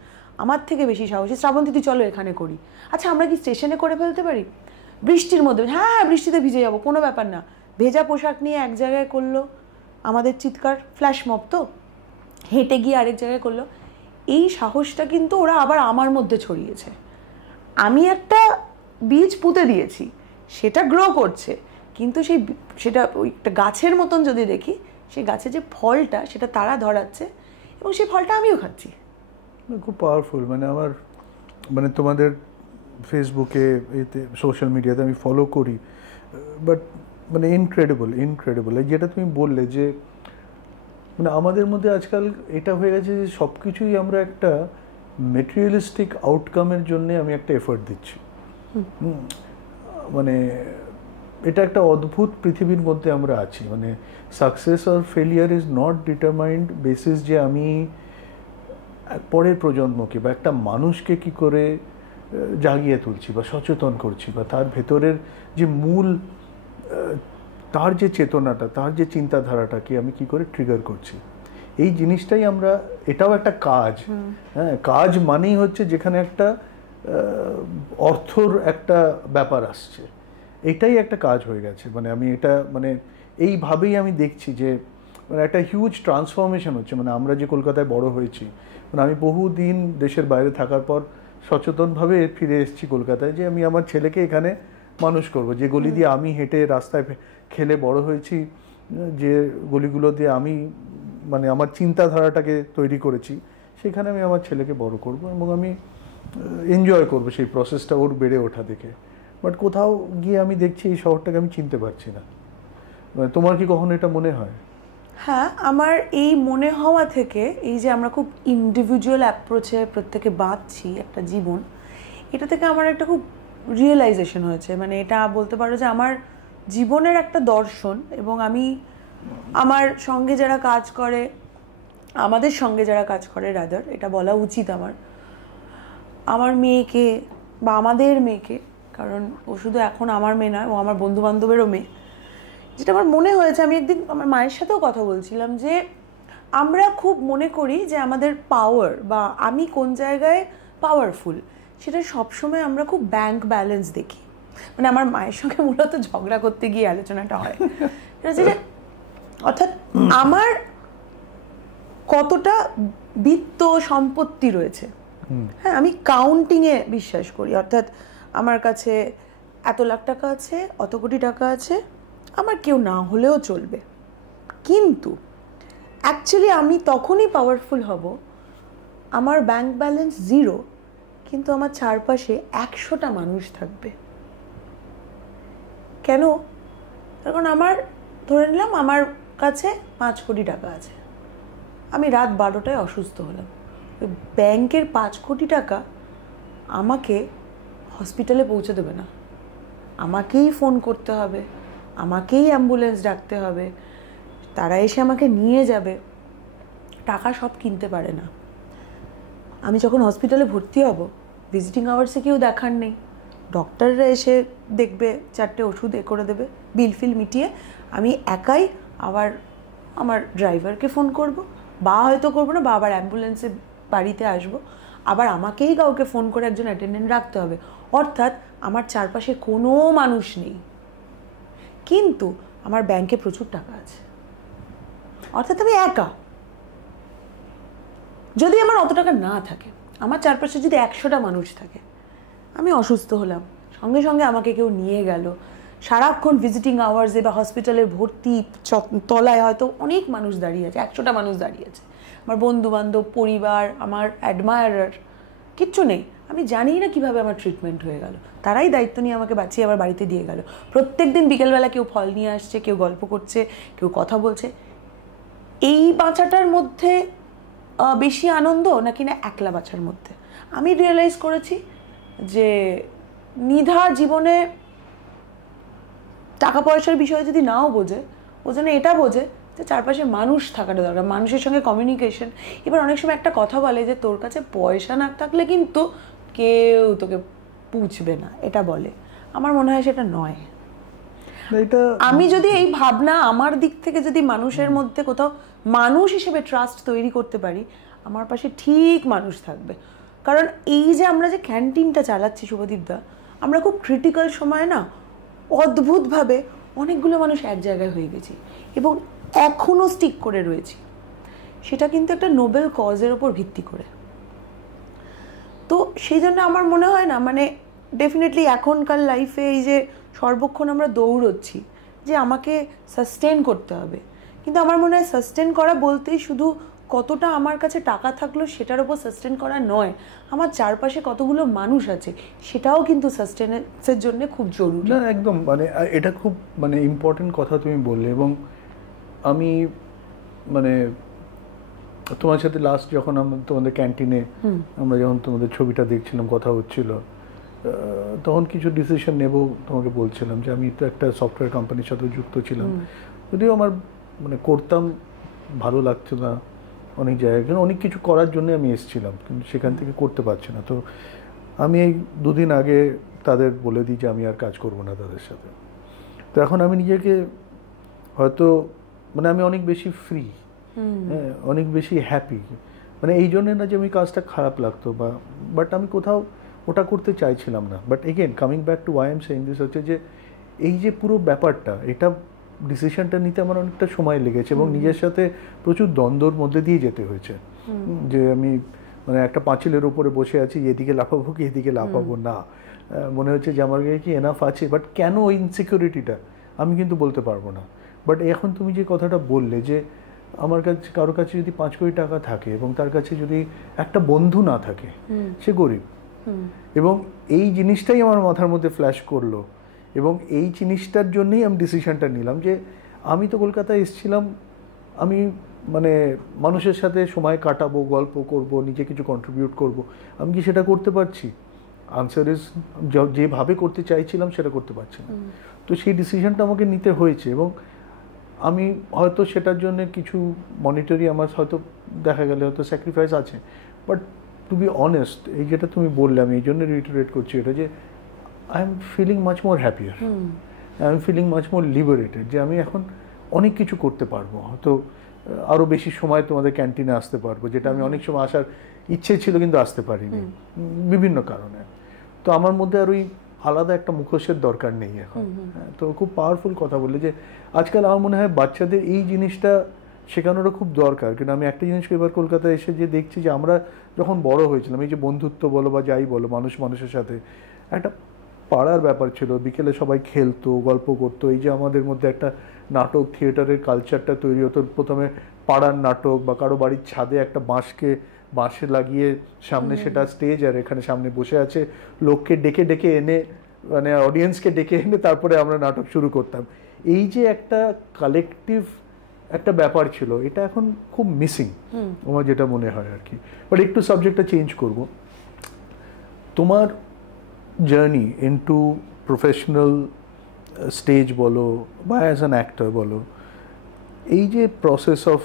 আমার থেকে বেশি সাহসী। শ্রাবন্তী তুই চলো এখানে করি, আচ্ছা আমরা কি স্টেশনে করে ফেলতে পারি? বৃষ্টির মধ্যে, হ্যাঁ বৃষ্টিতে ভিজে যাবো, কোনো ব্যাপার না, ভেজা পোশাক নিয়ে এক জায়গায় করলো আমাদের চিৎকার, ফ্ল্যাশ মব তো, হেঁটে গিয়ে আরেক জায়গায় করলো। এই সাহসটা কিন্তু ওরা আবার আমার মধ্যে ছড়িয়েছে। আমি একটা বীজ পুঁতে দিয়েছি, সেটা গ্রো করছে, কিন্তু সেটা ওই একটা গাছের মতন যদি দেখি, সেই গাছে যে ফলটা সেটা তারা ধরাচ্ছে এবং সেই ফলটা আমিও খাচ্ছি। খুব পাওয়ারফুল। মানে আমার, মানে তোমাদের ফেসবুকে, এতে সোশ্যাল মিডিয়াতে আমি ফলো করি, বাট মানে ইনক্রেডিবল যেটা তুমি বললে যে মানে আমাদের মধ্যে আজকাল এটা হয়ে গেছে যে সব কিছুই আমরা একটা মেটেরিয়ালিস্টিক আউটকামের জন্যে আমি একটা এফোর্ট দিচ্ছি। মানে এটা একটা অদ্ভুত পৃথিবীর মধ্যে আমরা আছি। মানে success or failure is not determined basis যে আমি পরের প্রজন্মকে বা একটা মানুষকে কি করে জাগিয়ে তুলছি বা সচেতন করছি, বা তার ভেতরের যে মূল, তার যে চেতনাটা, তার যে চিন্তাধারাটাকে আমি কি করে ট্রিগার করছি, এই জিনিসটাই আমরা, এটাও একটা কাজ। হ্যাঁ, কাজ মানেই হচ্ছে যেখানে একটা অর্থর একটা ব্যাপার আসছে, এটাই একটা কাজ হয়ে গেছে। মানে আমি এটা, মানে এইভাবেই আমি দেখছি যে মানে একটা হিউজ ট্রান্সফরমেশন হচ্ছে। মানে আমরা যে কলকাতায় বড় হয়েছি, মানে আমি বহুদিন দেশের বাইরে থাকার পর সচেতনভাবে ফিরে এসেছি কলকাতায়, যে আমি আমার ছেলেকে এখানে মানুষ করব। যে গলি দিয়ে আমি হেঁটে রাস্তায় খেলে বড় হয়েছি, যে গলিগুলো দিয়ে আমি মানে আমার চিন্তাধারাটাকে তৈরি করেছি, সেখানে আমি আমার ছেলেকে বড় করব এবং আমি এনজয় করব সেই প্রসেসটা, ওর বেড়ে ওঠা দেখে। বাট কোথাও গিয়ে আমি দেখছি এই শহরটাকে আমি চিনতে পারছি না। তোমার কি কখনো এটা মনে হয়? হ্যাঁ, আমার এই মনে হওয়া থেকে, এই যে আমরা খুব ইন্ডিভিজুয়াল অ্যাপ্রোচে প্রত্যেকে বাঁচছি একটা জীবন, এটা থেকে আমার একটা খুব রিয়েলাইজেশন হয়েছে। মানে এটা বলতে পারো যে আমার জীবনের একটা দর্শন। এবং আমি আমার সঙ্গে যারা কাজ করে, আমাদের সঙ্গে যারা কাজ করে রাদার, এটা বলা উচিত আমার মেয়েকে বা আমাদের মেয়েকে, কারণ ও শুধু এখন আমার মেয়ে নয়, ও আমার বন্ধু বান্ধবেরও মেয়ে, যেটা আমার মনে হয়েছে, আমি একদিন আমার মায়ের সাথেও কথা বলছিলাম, যে আমরা খুব মনে করি যে আমাদের পাওয়ার বা আমি কোন জায়গায় পাওয়ারফুল, সেটা সবসময় আমরা খুব ব্যাংক ব্যালেন্স দেখি। মানে আমার মায়ের সঙ্গে মূলত ঝগড়া করতে গিয়ে আলোচনাটা হয়, যে অর্থাৎ আমার কতটা বিত্ত সম্পত্তি রয়েছে। হ্যাঁ, আমি কাউন্টিংয়ে বিশ্বাস করি, অর্থাৎ আমার কাছে এত লাখ টাকা আছে, অত কোটি টাকা আছে, আমার কেউ না হলেও চলবে। কিন্তু অ্যাকচুয়ালি আমি তখনই পাওয়ারফুল হব, আমার ব্যাংক ব্যালেন্স 0, কিন্তু আমার চারপাশে 100টা মানুষ থাকবে। কেন? কারণ আমার, ধরে নিলাম আমার কাছে 5 কোটি টাকা আছে, আমি রাত 12টায় অসুস্থ হলাম, ওই ব্যাংকের 5 কোটি টাকা আমাকে হসপিটালে পৌঁছে দেবে না, আমাকেই ফোন করতে হবে, আমাকেই অ্যাম্বুলেন্স ডাকতে হবে, তারা এসে আমাকে নিয়ে যাবে, টাকা সব কিনতে পারে না। আমি যখন হসপিটালে ভর্তি হব, ভিজিটিং আওয়ার্সে কেউ দেখার নেই, ডক্টররা এসে দেখবে, 4টে ওষুধ করে দেবে, বিল ফিল মিটিয়ে আমি একাই আবার আমার ড্রাইভারকে ফোন করব, বা হয়তো করবো না, বা আবার অ্যাম্বুলেন্সে বাড়িতে আসব, আবার আমাকেই কাউকে ফোন করে একজন অ্যাটেন্ডেন্ট রাখতে হবে। অর্থাৎ আমার চারপাশে কোনো মানুষ নেই, কিন্তু আমার ব্যাংকে প্রচুর টাকা আছে, অর্থাৎ আমি একা। যদি আমার অত টাকা না থাকে, আমার চারপাশে যদি 100টা মানুষ থাকে, আমি অসুস্থ হলাম, সঙ্গে সঙ্গে আমাকে কেউ নিয়ে গেল, সারাক্ষণ ভিজিটিং আওয়ার্সে বা হসপিটালে ভর্তি তলায় হয়তো অনেক মানুষ দাঁড়িয়ে আছে, 100টা মানুষ দাঁড়িয়ে আছে, আমার বন্ধু বান্ধব, পরিবার, আমার অ্যাডমায়ারার, কিচ্ছু নেই, আমি জানি না কীভাবে আমার ট্রিটমেন্ট হয়ে গেল, তারাই দায়িত্ব নিয়ে আমাকে বাঁচিয়ে আবার বাড়িতে দিয়ে গেল। প্রত্যেক দিন বিকেলবেলা কেউ ফল নিয়ে আসছে, কেউ গল্প করছে, কেউ কথা বলছে। এই বাঁচাটার মধ্যে বেশি আনন্দ নাকি না একলা বাঁচার মধ্যে? আমি রিয়েলাইজ করেছি যে নিধা জীবনে টাকা পয়সার বিষয়ে যদি নাও বোঝে, ও যেন এটা বোঝে যে চারপাশে মানুষ থাকাটা দরকার, মানুষের সঙ্গে কমিউনিকেশন। এবার অনেক সময় একটা কথা বলে যে তোর কাছে পয়সা না থাকলে কিন্তু কেউ তোকে পুছবে না, এটা বলে। আমার মনে হয় সেটা নয়। আমি যদি এই ভাবনা আমার দিক থেকে যদি মানুষের মধ্যে কোথাও মানুষ হিসেবে ট্রাস্ট তৈরি করতে পারি, আমার পাশে ঠিক মানুষ থাকবে। কারণ এই যে আমরা যে ক্যান্টিনটা চালাচ্ছি শুভদীপদা, আমরা খুব ক্রিটিক্যাল সময় না অদ্ভুতভাবে অনেকগুলো মানুষ এক জায়গায় হয়ে গেছি এবং এখনও স্টিক করে রয়েছি। সেটা কিন্তু একটা নোবেল কজের ওপর ভিত্তি করে। তো সেই জন্য আমার মনে হয় না, মানে ডেফিনেটলি এখনকার লাইফে এই যে সর্বক্ষণ আমরা দৌড়চ্ছি যে আমাকে সাস্টেন করতে হবে, কিন্তু আমার মনে হয় সাস্টেন করা বলতেই শুধু কতটা আমার কাছে টাকা থাকলো সেটার উপর সাস্টেন করা নয়, আমার চারপাশে কতগুলো মানুষ আছে সেটাও কিন্তু সাস্টেনেন্সের জন্য খুব জরুরি। না একদম, মানে এটা খুব মানে ইম্পর্টেন্ট কথা তুমি বললে। এবং আমি মানে তোমার সাথে লাস্ট যখন আমরা তোমাদের ক্যান্টিনে আমরা যখন তোমাদের ছবিটা দেখছিলাম, কথা হচ্ছিল, তখন কিছু ডিসিশন নেব তোমাকে বলছিলাম যে আমি তো একটা সফটওয়্যার কোম্পানির সাথে যুক্ত ছিলাম, যদিও আমার মানে করতাম ভালো লাগতো না অনেক জায়গায়, কিন্তু অনেক কিছু করার জন্য আমি এসেছিলাম, কিন্তু সেখান থেকে করতে পারছি না। তো আমি এই 2 দিন আগে তাদের বলে দিই যে আমি আর কাজ করব না তাদের সাথে। তো এখন আমি নিজেকে হয়তো মানে আমি অনেক বেশি ফ্রি, হ্যাঁ, অনেক বেশি হ্যাপি। মানে এই জন্যে না যে আমি কাজটা খারাপ লাগতো বা, বাট আমি কোথাও ওটা করতে চাইছিলাম না। But again coming back to why am saying this হচ্ছে যে এই যে পুরো ব্যাপারটা, এটা ডিসিশনটা নিতে আমার অনেকটা সময় লেগেছে এবং নিজের সাথে প্রচুর দ্বন্দ্বর মধ্যে দিয়ে যেতে হয়েছে। যে আমি মানে একটা পাঁচিলের উপরে বসে আছি, এদিকে লাফাবো কি এদিকে লাফাবো না, মনে হচ্ছে যে আমার গায়ে কি এনাফ আছে, বাট কেন ওই ইনসিকিউরিটিটা আমি কিন্তু বলতে পারবো না। বাট এখন তুমি যে কথাটা বললে যে আমার কাছে কারোর কাছে যদি 5 কোটি টাকা থাকে এবং তার কাছে যদি একটা বন্ধু না থাকে, সে গরিব। এবং এই জিনিসটাই আমার মাথার মধ্যে ফ্ল্যাশ করলো এবং এই জিনিসটার জন্যই আমি ডিসিশনটা নিলাম যে আমি তো কলকাতায় এসেছিলাম, আমি মানে মানুষের সাথে সময় কাটাবো, গল্প করব, নিজে কিছু কন্ট্রিবিউট করব। আমি কি সেটা করতে পারছি? আনসার ইজ যেভাবে করতে চাইছিলাম সেটা করতে পারছি না। তো সেই ডিসিশনটা আমাকে নিতে হয়েছে এবং আমি হয়তো সেটার জন্য কিছু মনিটরি আমার হয়তো দেখা গেলে হয়তো স্যাক্রিফাইস আছে। বাট টু বি অনেস্ট, এই যেটা তুমি বললে আমি এই জন্য রিটারেট করছি এটা, যে I am feeling much more happier, I am feeling much more liberated, যে আমি এখন অনেক কিছু করতে পারবো, হয়তো আরও বেশি সময় তোমাদের ক্যান্টিনে আসতে পারবো, যেটা আমি অনেক সময় আসার ইচ্ছে ছিল কিন্তু আসতে পারিনি বিভিন্ন কারণে। তো আমার মধ্যে আর ওই আলাদা একটা মুখোশের দরকার নেই এখন। তো খুব পাওয়ারফুল কথা বললে যে আজকাল আমার মনে হয় বাচ্চাদের এই জিনিসটা শেখানোরও খুব দরকার। কিন্তু আমি একটা জিনিস এবার কলকাতায় এসে যে দেখছি যে আমরা যখন বড় হয়েছিলাম, এই যে বন্ধুত্ব বলো বা যাই বলো, মানুষ মানুষের সাথে একটা পাড়ার ব্যাপার ছিল, বিকেলে সবাই খেলতো, গল্প করতো। এই যে আমাদের মধ্যে একটা নাটক থিয়েটারের কালচারটা তৈরি হতো, প্রথমে পাড়ার নাটক বা কারো বাড়ির ছাদে একটা বাঁশে লাগিয়ে সামনে সেটা স্টেজ, আর এখানে সামনে বসে আছে লোককে ডেকে ডেকে এনে, মানে অডিয়েন্সকে ডেকে এনে তারপরে আমরা নাটক শুরু করতাম। এই যে একটা কালেকটিভ একটা ব্যাপার ছিল, এটা এখন খুব মিসিং আমার যেটা মনে হয় আর কি। বাট একটু সাবজেক্টটা চেঞ্জ করব। তোমার জার্নি ইনটু প্রফেশনাল স্টেজ বলো বা অ্যাজ অ্যান অ্যাক্টর বলো, এই যে প্রসেস অফ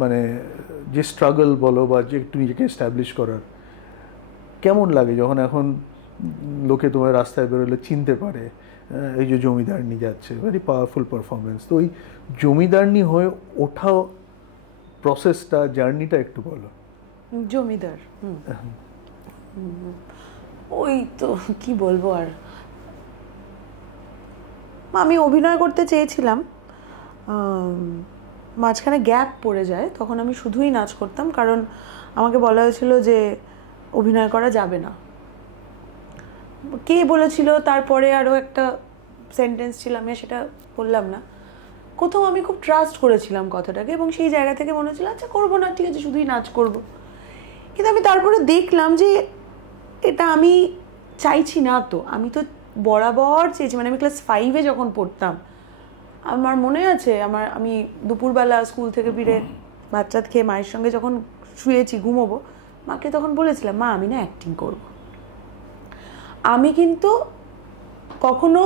মানে যে স্ট্রাগল বলো বা যে একটু নিজেকে এস্টাবলিশ করার, কেমন লাগে যখন এখন লোকে তোমার রাস্তায় বেরোলে চিনতে পারে এই যে জমিদারনি যাচ্ছে, ভেরি পাওয়ারফুল পারফরমেন্স। তো ওই জমিদারনি হয়ে ওঠা প্রসেসটা, জার্নিটা একটু বলো। জমিদার ওই তো কি বলবো আর, আমি অভিনয় করতে চেয়েছিলাম, মাঝখানে গ্যাপ পড়ে যায়, তখন আমি শুধুই নাচ করতাম, কারণ আমাকে বলা হয়েছিল যে অভিনয় করা যাবে না। কে বলেছিল তারপরে আরও একটা সেন্টেন্স ছিল, আমি সেটা বললাম না। কোথাও আমি খুব ট্রাস্ট করেছিলাম কথাটাকে, এবং সেই জায়গা থেকে মনে হচ্ছিল আচ্ছা করবো না, ঠিক আছে শুধুই নাচ করব। কিন্তু আমি তারপরে দেখলাম যে এটা আমি চাইছি না। তো আমি তো বরাবর চেয়েছি, মানে আমি ক্লাস 5-এ যখন পড়তাম, আমার মনে আছে আমি দুপুরবেলা স্কুল থেকে ফিরে ভাত টাত খেয়ে মায়ের সঙ্গে যখন শুয়েছি ঘুমোবো, মাকে তখন বলেছিলাম মা আমি না অ্যাক্টিং করব। আমি কিন্তু কখনো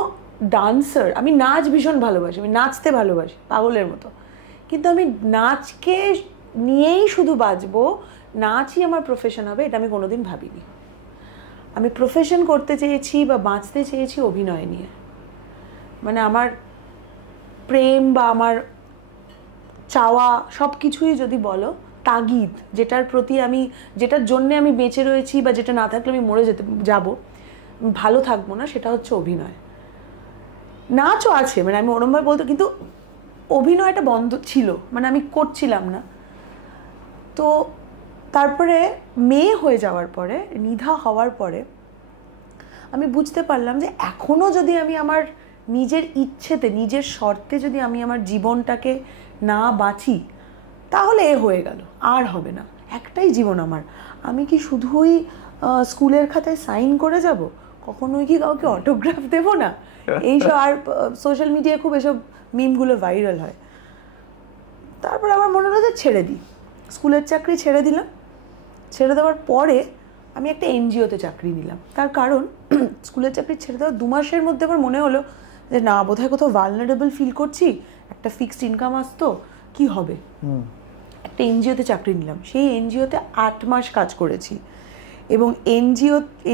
ডান্সার, আমি নাচ ভীষণ ভালোবাসি, আমি নাচতে ভালোবাসি পাগলের মতো, কিন্তু আমি নাচকে নিয়েই শুধু বাঁচবো, নাচই আমার প্রফেশন হবে, এটা আমি কোনোদিন ভাবিনি। আমি প্রফেশন করতে চেয়েছি বা বাঁচতে চেয়েছি অভিনয় নিয়ে। মানে আমার প্রেম বা আমার চাওয়া সব কিছুই যদি বলো, তাগিদ যেটার প্রতি আমি, যেটার জন্যে আমি বেঁচে রয়েছি বা যেটা না থাকলে আমি মরে যাব, ভালো থাকবো না, সেটা হচ্ছে অভিনয়। নাচও আছে, মানে আমি ওরমভাবে বলতো, কিন্তু অভিনয়টা বন্ধ ছিল, মানে আমি করছিলাম না। তো তারপরে মেয়ে হয়ে যাওয়ার পরে, নিধা হওয়ার পরে আমি বুঝতে পারলাম যে এখনও যদি আমি আমার নিজের ইচ্ছেতে, নিজের শর্তে যদি আমি আমার জীবনটাকে না বাঁচি, তাহলে হয়ে গেল, আর হবে না। একটাই জীবন আমার, আমি কি শুধুই স্কুলের খাতায় সাইন করে যাব? কখনোই কি কাউকে অটোগ্রাফ দেবো না? এইসব, আর সোশ্যাল মিডিয়ায় খুব এসব মিমগুলো ভাইরাল হয়। তারপর আমার মনে হলো যে ছেড়ে দিই, স্কুলের চাকরি ছেড়ে দিলাম। ছেড়ে দেওয়ার পরে আমি একটা এনজিওতে চাকরি নিলাম। তার কারণ স্কুলের চাকরি ছেড়ে দেওয়ার 2 মাসের মধ্যে আমার মনে হলো যে না, বোধহয় কোথাও ভালনারেবল ফিল করছি, একটা ফিক্সড ইনকাম আসতো, কি হবে। একটা এনজিওতে চাকরি নিলাম, সেই এনজিওতে 8 মাস কাজ করেছি। এবং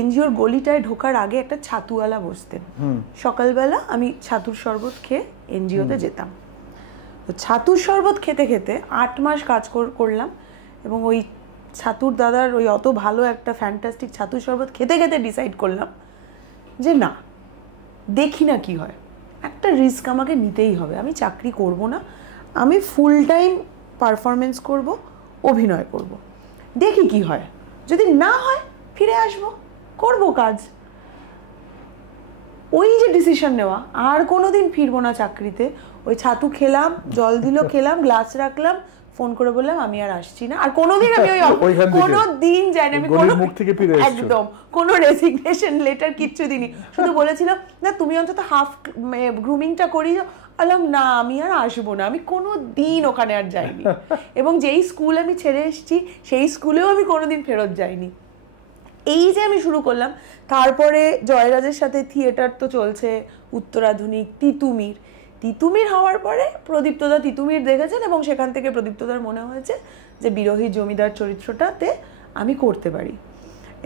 এনজিওর গলিটায় ঢোকার আগে একটা ছাতুওয়ালা বসতেন, সকালবেলা আমি ছাতুর শরবত খেয়ে এনজিওতে যেতাম। তো ছাতুর শরবত খেতে খেতে 8 মাস কাজ করলাম, এবং ওই ছাতুর দাদার ওই অত ভালো একটা ফ্যান্টাস্টিক ছাতুর শরবত খেতে খেতে ডিসাইড করলাম যে না, দেখি না কি হয়, একটা রিস্ক আমাকে নিতেই হবে, আমি চাকরি করব না, আমি ফুল টাইম পারফরমেন্স করব, অভিনয় করব, দেখি কি হয়, যদি না হয় ফিরে আসবো, করব কাজ। ওই যে ডিসিশন নেওয়া, আর কোনোদিন ফিরবো না চাকরিতে। ওই ছাতু খেলাম, জল দিল খেলাম, গ্লাস রাখলাম, ফোন করে বললাম আমি আর আসছি না। আর কোনোদিন আমি কোনোদিন যাইনি, আমি একদম কোনো রেসিগনেশন লেটার কিচ্ছু দিইনি, শুধু বলেছিলাম না তুমি অন্তত হাফ গ্রুমিংটা করি। বললাম না আমি আর আসবো না, আমি কোনো দিন ওখানে আর যাইনি। এবং যেই স্কুল আমি ছেড়ে এসেছি সেই স্কুলেও আমি কোনোদিন ফেরত যাইনি। এই যে আমি শুরু করলাম, তারপরে জয়রাজের সাথে থিয়েটার তো চলছে, উত্তরাধুনিক, তিতুমির হওয়ার পরে প্রদীপ্তদা তিতুমির দেখেছেন, এবং সেখান থেকে প্রদীপ্তদার মনে হয়েছে যে বিরোহী জমিদার চরিত্রটাতে আমি করতে পারি।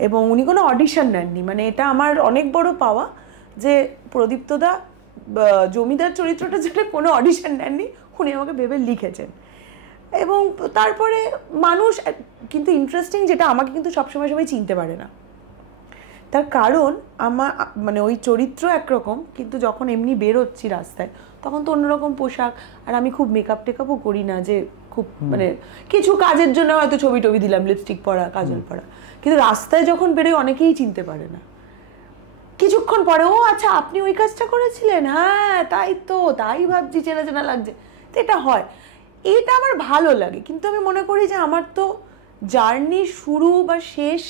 এবং উনি কোনো অডিশন নেননি, মানে এটা আমার অনেক বড় পাওয়া যে প্রদীপ্তদা জমিদার চরিত্রটা যেটা কোনো অডিশন নেননি, উনি আমাকে ভেবে লিখেছেন। এবং তারপরে মানুষ, কিন্তু ইন্টারেস্টিং যেটা, আমাকে কিন্তু সবসময় সবাই চিনতে পারে না। তার কারণ আমার মানে ওই চরিত্র একরকম, কিন্তু যখন এমনি বেরোচ্ছি রাস্তায় তখন তো অন্যরকম পোশাক, আর আমি খুব মেকআপ টেকআপও করি না, যে খুব মানে কিছু কাজের জন্য হয়তো ছবি টবি দিলাম, লিপস্টিক পরা, কাজল পরা, কিন্তু রাস্তায় যখন বেরোই অনেকেই চিনতে পারে না। কিছুক্ষণ পরে ও আচ্ছা আপনি ওই কাজটা করেছিলেন, হ্যাঁ তাই তো, তাই ভাবছি চেনা চেনা লাগছে। তো এটা হয়, এটা আমার ভালো লাগে। কিন্তু আমি মনে করি যে আমার তো জার্নি শুরু বা শেষ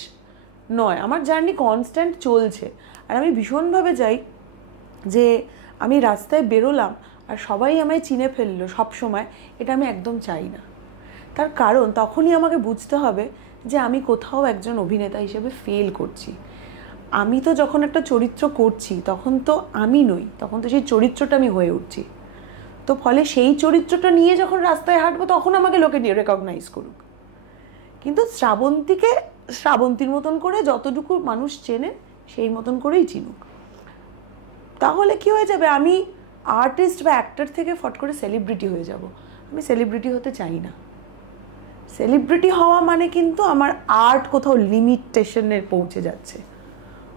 নয়, আমার জার্নি কনস্ট্যান্ট চলছে। আর আমি ভীষণভাবে চাই যে আমি রাস্তায় বেরোলাম, আর সবাই আমায় চিনে ফেললো সব সময়, এটা আমি একদম চাই না। তার কারণ তখনই আমাকে বুঝতে হবে যে আমি কোথাও একজন অভিনেতা হিসেবে ফেল করছি। আমি তো যখন একটা চরিত্র করছি তখন তো আমি নই, তখন তো সেই চরিত্রটা আমি হয়ে উঠছি। তো ফলে সেই চরিত্রটা নিয়ে যখন রাস্তায় হাঁটবো তখন আমাকে লোকে রেকগনাইজ করুক। কিন্তু শ্রাবন্তীকে শ্রাবন্তীর মতন করে যতটুকু মানুষ চেনে সেই মতন করেই চিনুক। তাহলে কি হয়ে যাবে, আমি আর্টিস্ট বা অ্যাক্টর থেকে ফট করে সেলিব্রিটি হয়ে যাব। আমি সেলিব্রিটি হতে চাই না। সেলিব্রিটি হওয়া মানে কিন্তু আমার আর্ট কোথাও লিমিটেশনে পৌঁছে যাচ্ছে।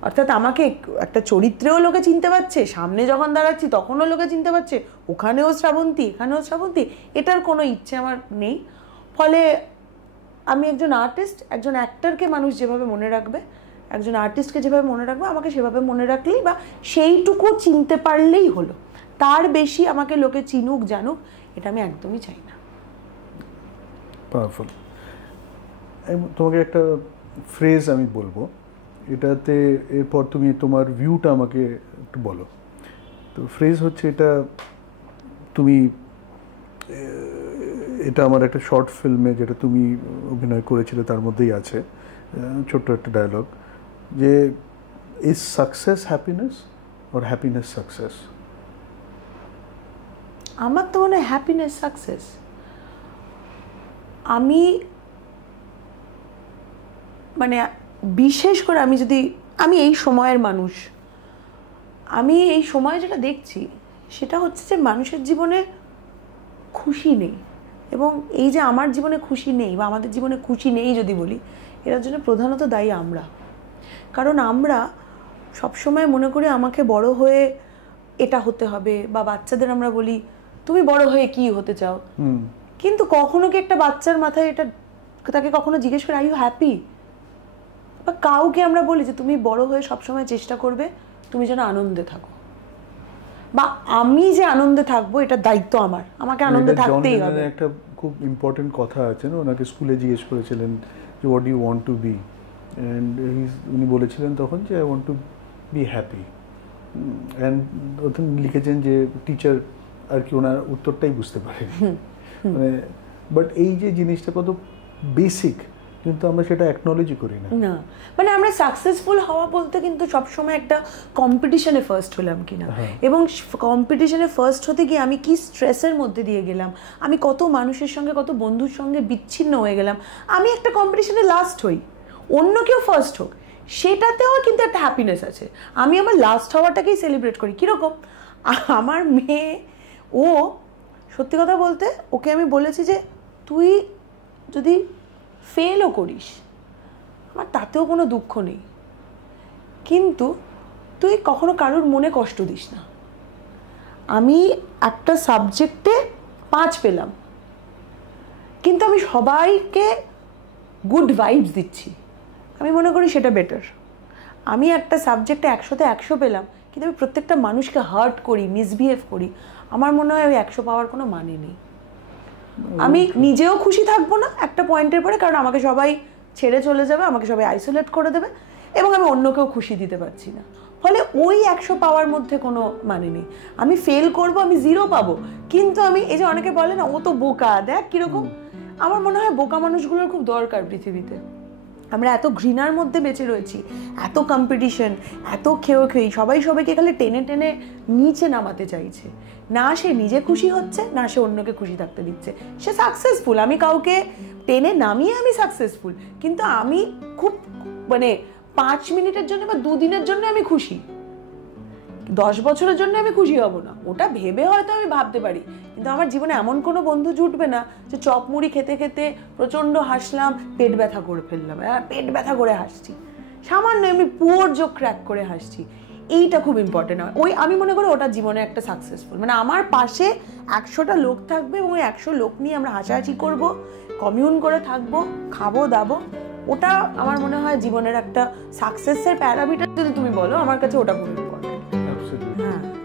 অর্থাৎ আমাকে একটা চরিত্রেও লোকে চিনতে পারছে, সামনে যখন দাঁড়াচ্ছি তখনও লোকে চিনতে পারছে, ওখানেও শ্রাবন্তী এখানেও শ্রাবন্তী, এটার কোনো ইচ্ছে আমার নেই। ফলে আমি একজন আর্টিস্ট, একজন অ্যাক্টরকে মানুষ যেভাবে মনে রাখবে, একজন আর্টিস্টকে যেভাবে মনে রাখবে, আমাকে সেভাবে মনে রাখলেই বা সেইটুকু চিনতে পারলেই হলো। তার বেশি আমাকে লোকে চিনুক জানুক এটা আমি একদমই চাই না। পাওয়ারফুল। তোমাকে একটা ফ্রেজ আমি বলবো, এটাতে এরপর তুমি তোমার ভিউটা আমাকে একটু বলো। তো ফ্রেজ হচ্ছে এটা, তুমি এটা আমার একটা শর্ট ফিল্মে যেটা তুমি অভিনয় করেছিলে তার মধ্যেই আছে, ছোট্ট একটা ডায়লগ, যে is success happiness or happiness success? আমার তো মনে হয় হ্যাপিনেস সাকসেস। আমি মানে বিশেষ করে আমি এই সময়ের মানুষ, আমি এই সময়ে যেটা দেখছি সেটা হচ্ছে যে মানুষের জীবনে খুশি নেই। এবং এই যে আমার জীবনে খুশি নেই বা আমাদের জীবনে খুশি নেই যদি বলি, এটার জন্য প্রধানত দায়ী আমরা। কারণ আমরা সবসময় মনে করি আমাকে বড় হয়ে এটা হতে হবে, বা বাচ্চাদের আমরা বলি তুমি বড় হয়ে কি হতে চাও, কিন্তু কখনো কি একটা বাচ্চার মাথায় এটা, তাকে কখনো জিজ্ঞেস করে আর ইউ হ্যাপি? বা কাউকে আমরা বলি যে তুমি বড় হয়ে সবসময় চেষ্টা করবে তুমি যেন আনন্দে থাকো, বা আমি যে আনন্দে থাকবো এটা দায়িত্ব আমার, আমাকে আনন্দে থাকতেই হবে। একটা খুব ইম্পর্টেন্ট কথা আছে না, ওনাকে স্কুলে জিজ্ঞেস করেছিলেন যে what do you want to be, and উনি বলেছিলেন তখন যে I want to be happy. And ওখানে লিখেছেন যে টিচার আর কি ওনার উত্তরটাই বুঝতে পারেনি। মানে বাট এই যে জিনিসটা কত বেসিক, কিন্তু আমরা সেটা অ্যাকনলেজই করি না। না মানে আমরা সাকসেসফুল হওয়া বলতে কিন্তু সবসময় একটা কম্পিটিশনে ফার্স্ট হলাম কিনা, এবং কম্পিটিশনে ফার্স্ট হতে গিয়ে আমি কি স্ট্রেসের মধ্যে দিয়ে গেলাম, আমি কত মানুষের সঙ্গে কত বন্ধুর সঙ্গে বিচ্ছিন্ন হয়ে গেলাম। আমি একটা কম্পিটিশনে লাস্ট হই, অন্য কেউ ফার্স্ট হোক, সেটাতেও কিন্তু একটা হ্যাপিনেস আছে। আমি আমার লাস্ট হওয়াটাকেই সেলিব্রেট করি। কীরকম, আমার মেয়ে, ও সত্যি কথা বলতে ওকে আমি বলেছি যে তুই যদি ফেলও করিস আমার তাতেও কোনো দুঃখ নেই, কিন্তু তুই কখনো কারোর মনে কষ্ট দিস না। আমি একটা সাবজেক্টে 5 পেলাম, কিন্তু আমি সবাইকে গুড ভাইবস দিচ্ছি, আমি মনে করি সেটা বেটার। আমি একটা সাবজেক্টে 100তে 100 পেলাম, কিন্তু আমি প্রত্যেকটা মানুষকে হার্ট করি, মিসবিহেভ করি, আমার মনে হয় ওই 100 পাওয়ার কোনো মানে নেই। আমি নিজেও খুশি থাকবো না একটা পয়েন্টের পরে, কারণ আমাকে সবাই ছেড়ে চলে যাবে, আমাকে সবাই আইসোলেট করে দেবে, এবং আমি অন্যকেও খুশি দিতে পারছি না। ফলে ওই 100 পাওয়ার মধ্যে কোনো মানে নেই। আমি ফেল করব, আমি 0 পাবো, কিন্তু আমি এই যে অনেকে বলে না ও তো বোকা, দেখ কিরকম, আমার মনে হয় বোকা মানুষগুলোর খুব দরকার পৃথিবীতে। আমরা এত ঘৃণার মধ্যে বেঁচে রয়েছি, এত কম্পিটিশন, এত খেয়ে সবাই সবাইকে খালি টেনে টেনে নিচে নামাতে চাইছে। না সে নিজে খুশি হচ্ছে, না সে অন্যকে খুশি থাকতে দিচ্ছে। সে সাকসেসফুল, আমি কাউকে টেনে নামিয়ে আমি সাকসেসফুল, কিন্তু আমি খুব মানে 5 মিনিটের জন্য বা 2 দিনের জন্য আমি খুশি, 10 বছরের জন্য আমি খুশি হব না। ওটা ভেবে হয়তো আমি ভাবতে পারি, কিন্তু আমার জীবনে এমন কোনো বন্ধু জুটবে না যে চপ মুড়ি খেতে খেতে প্রচণ্ড হাসলাম, পেট ব্যথা করে ফেললাম, পেট ব্যথা করে হাসছি, সামান্য এমনি পুয়োর জোক ক্র্যাক করে হাসছি, এইটা খুব ইম্পর্টেন্ট হয়। ওই আমি মনে করি ওটা জীবনে একটা সাকসেসফুল, মানে আমার পাশে 100টা লোক থাকবে এবং ওই 100 লোক নিয়ে আমরা হাসাহাসি করব, কমিউন করে থাকবো, খাবো দাবো, ওটা আমার মনে হয় জীবনের একটা সাকসেসের প্যারামিটার যদি তুমি বলো, আমার কাছে ওটা খুব ইম্পর্টেন্ট। Absolutely.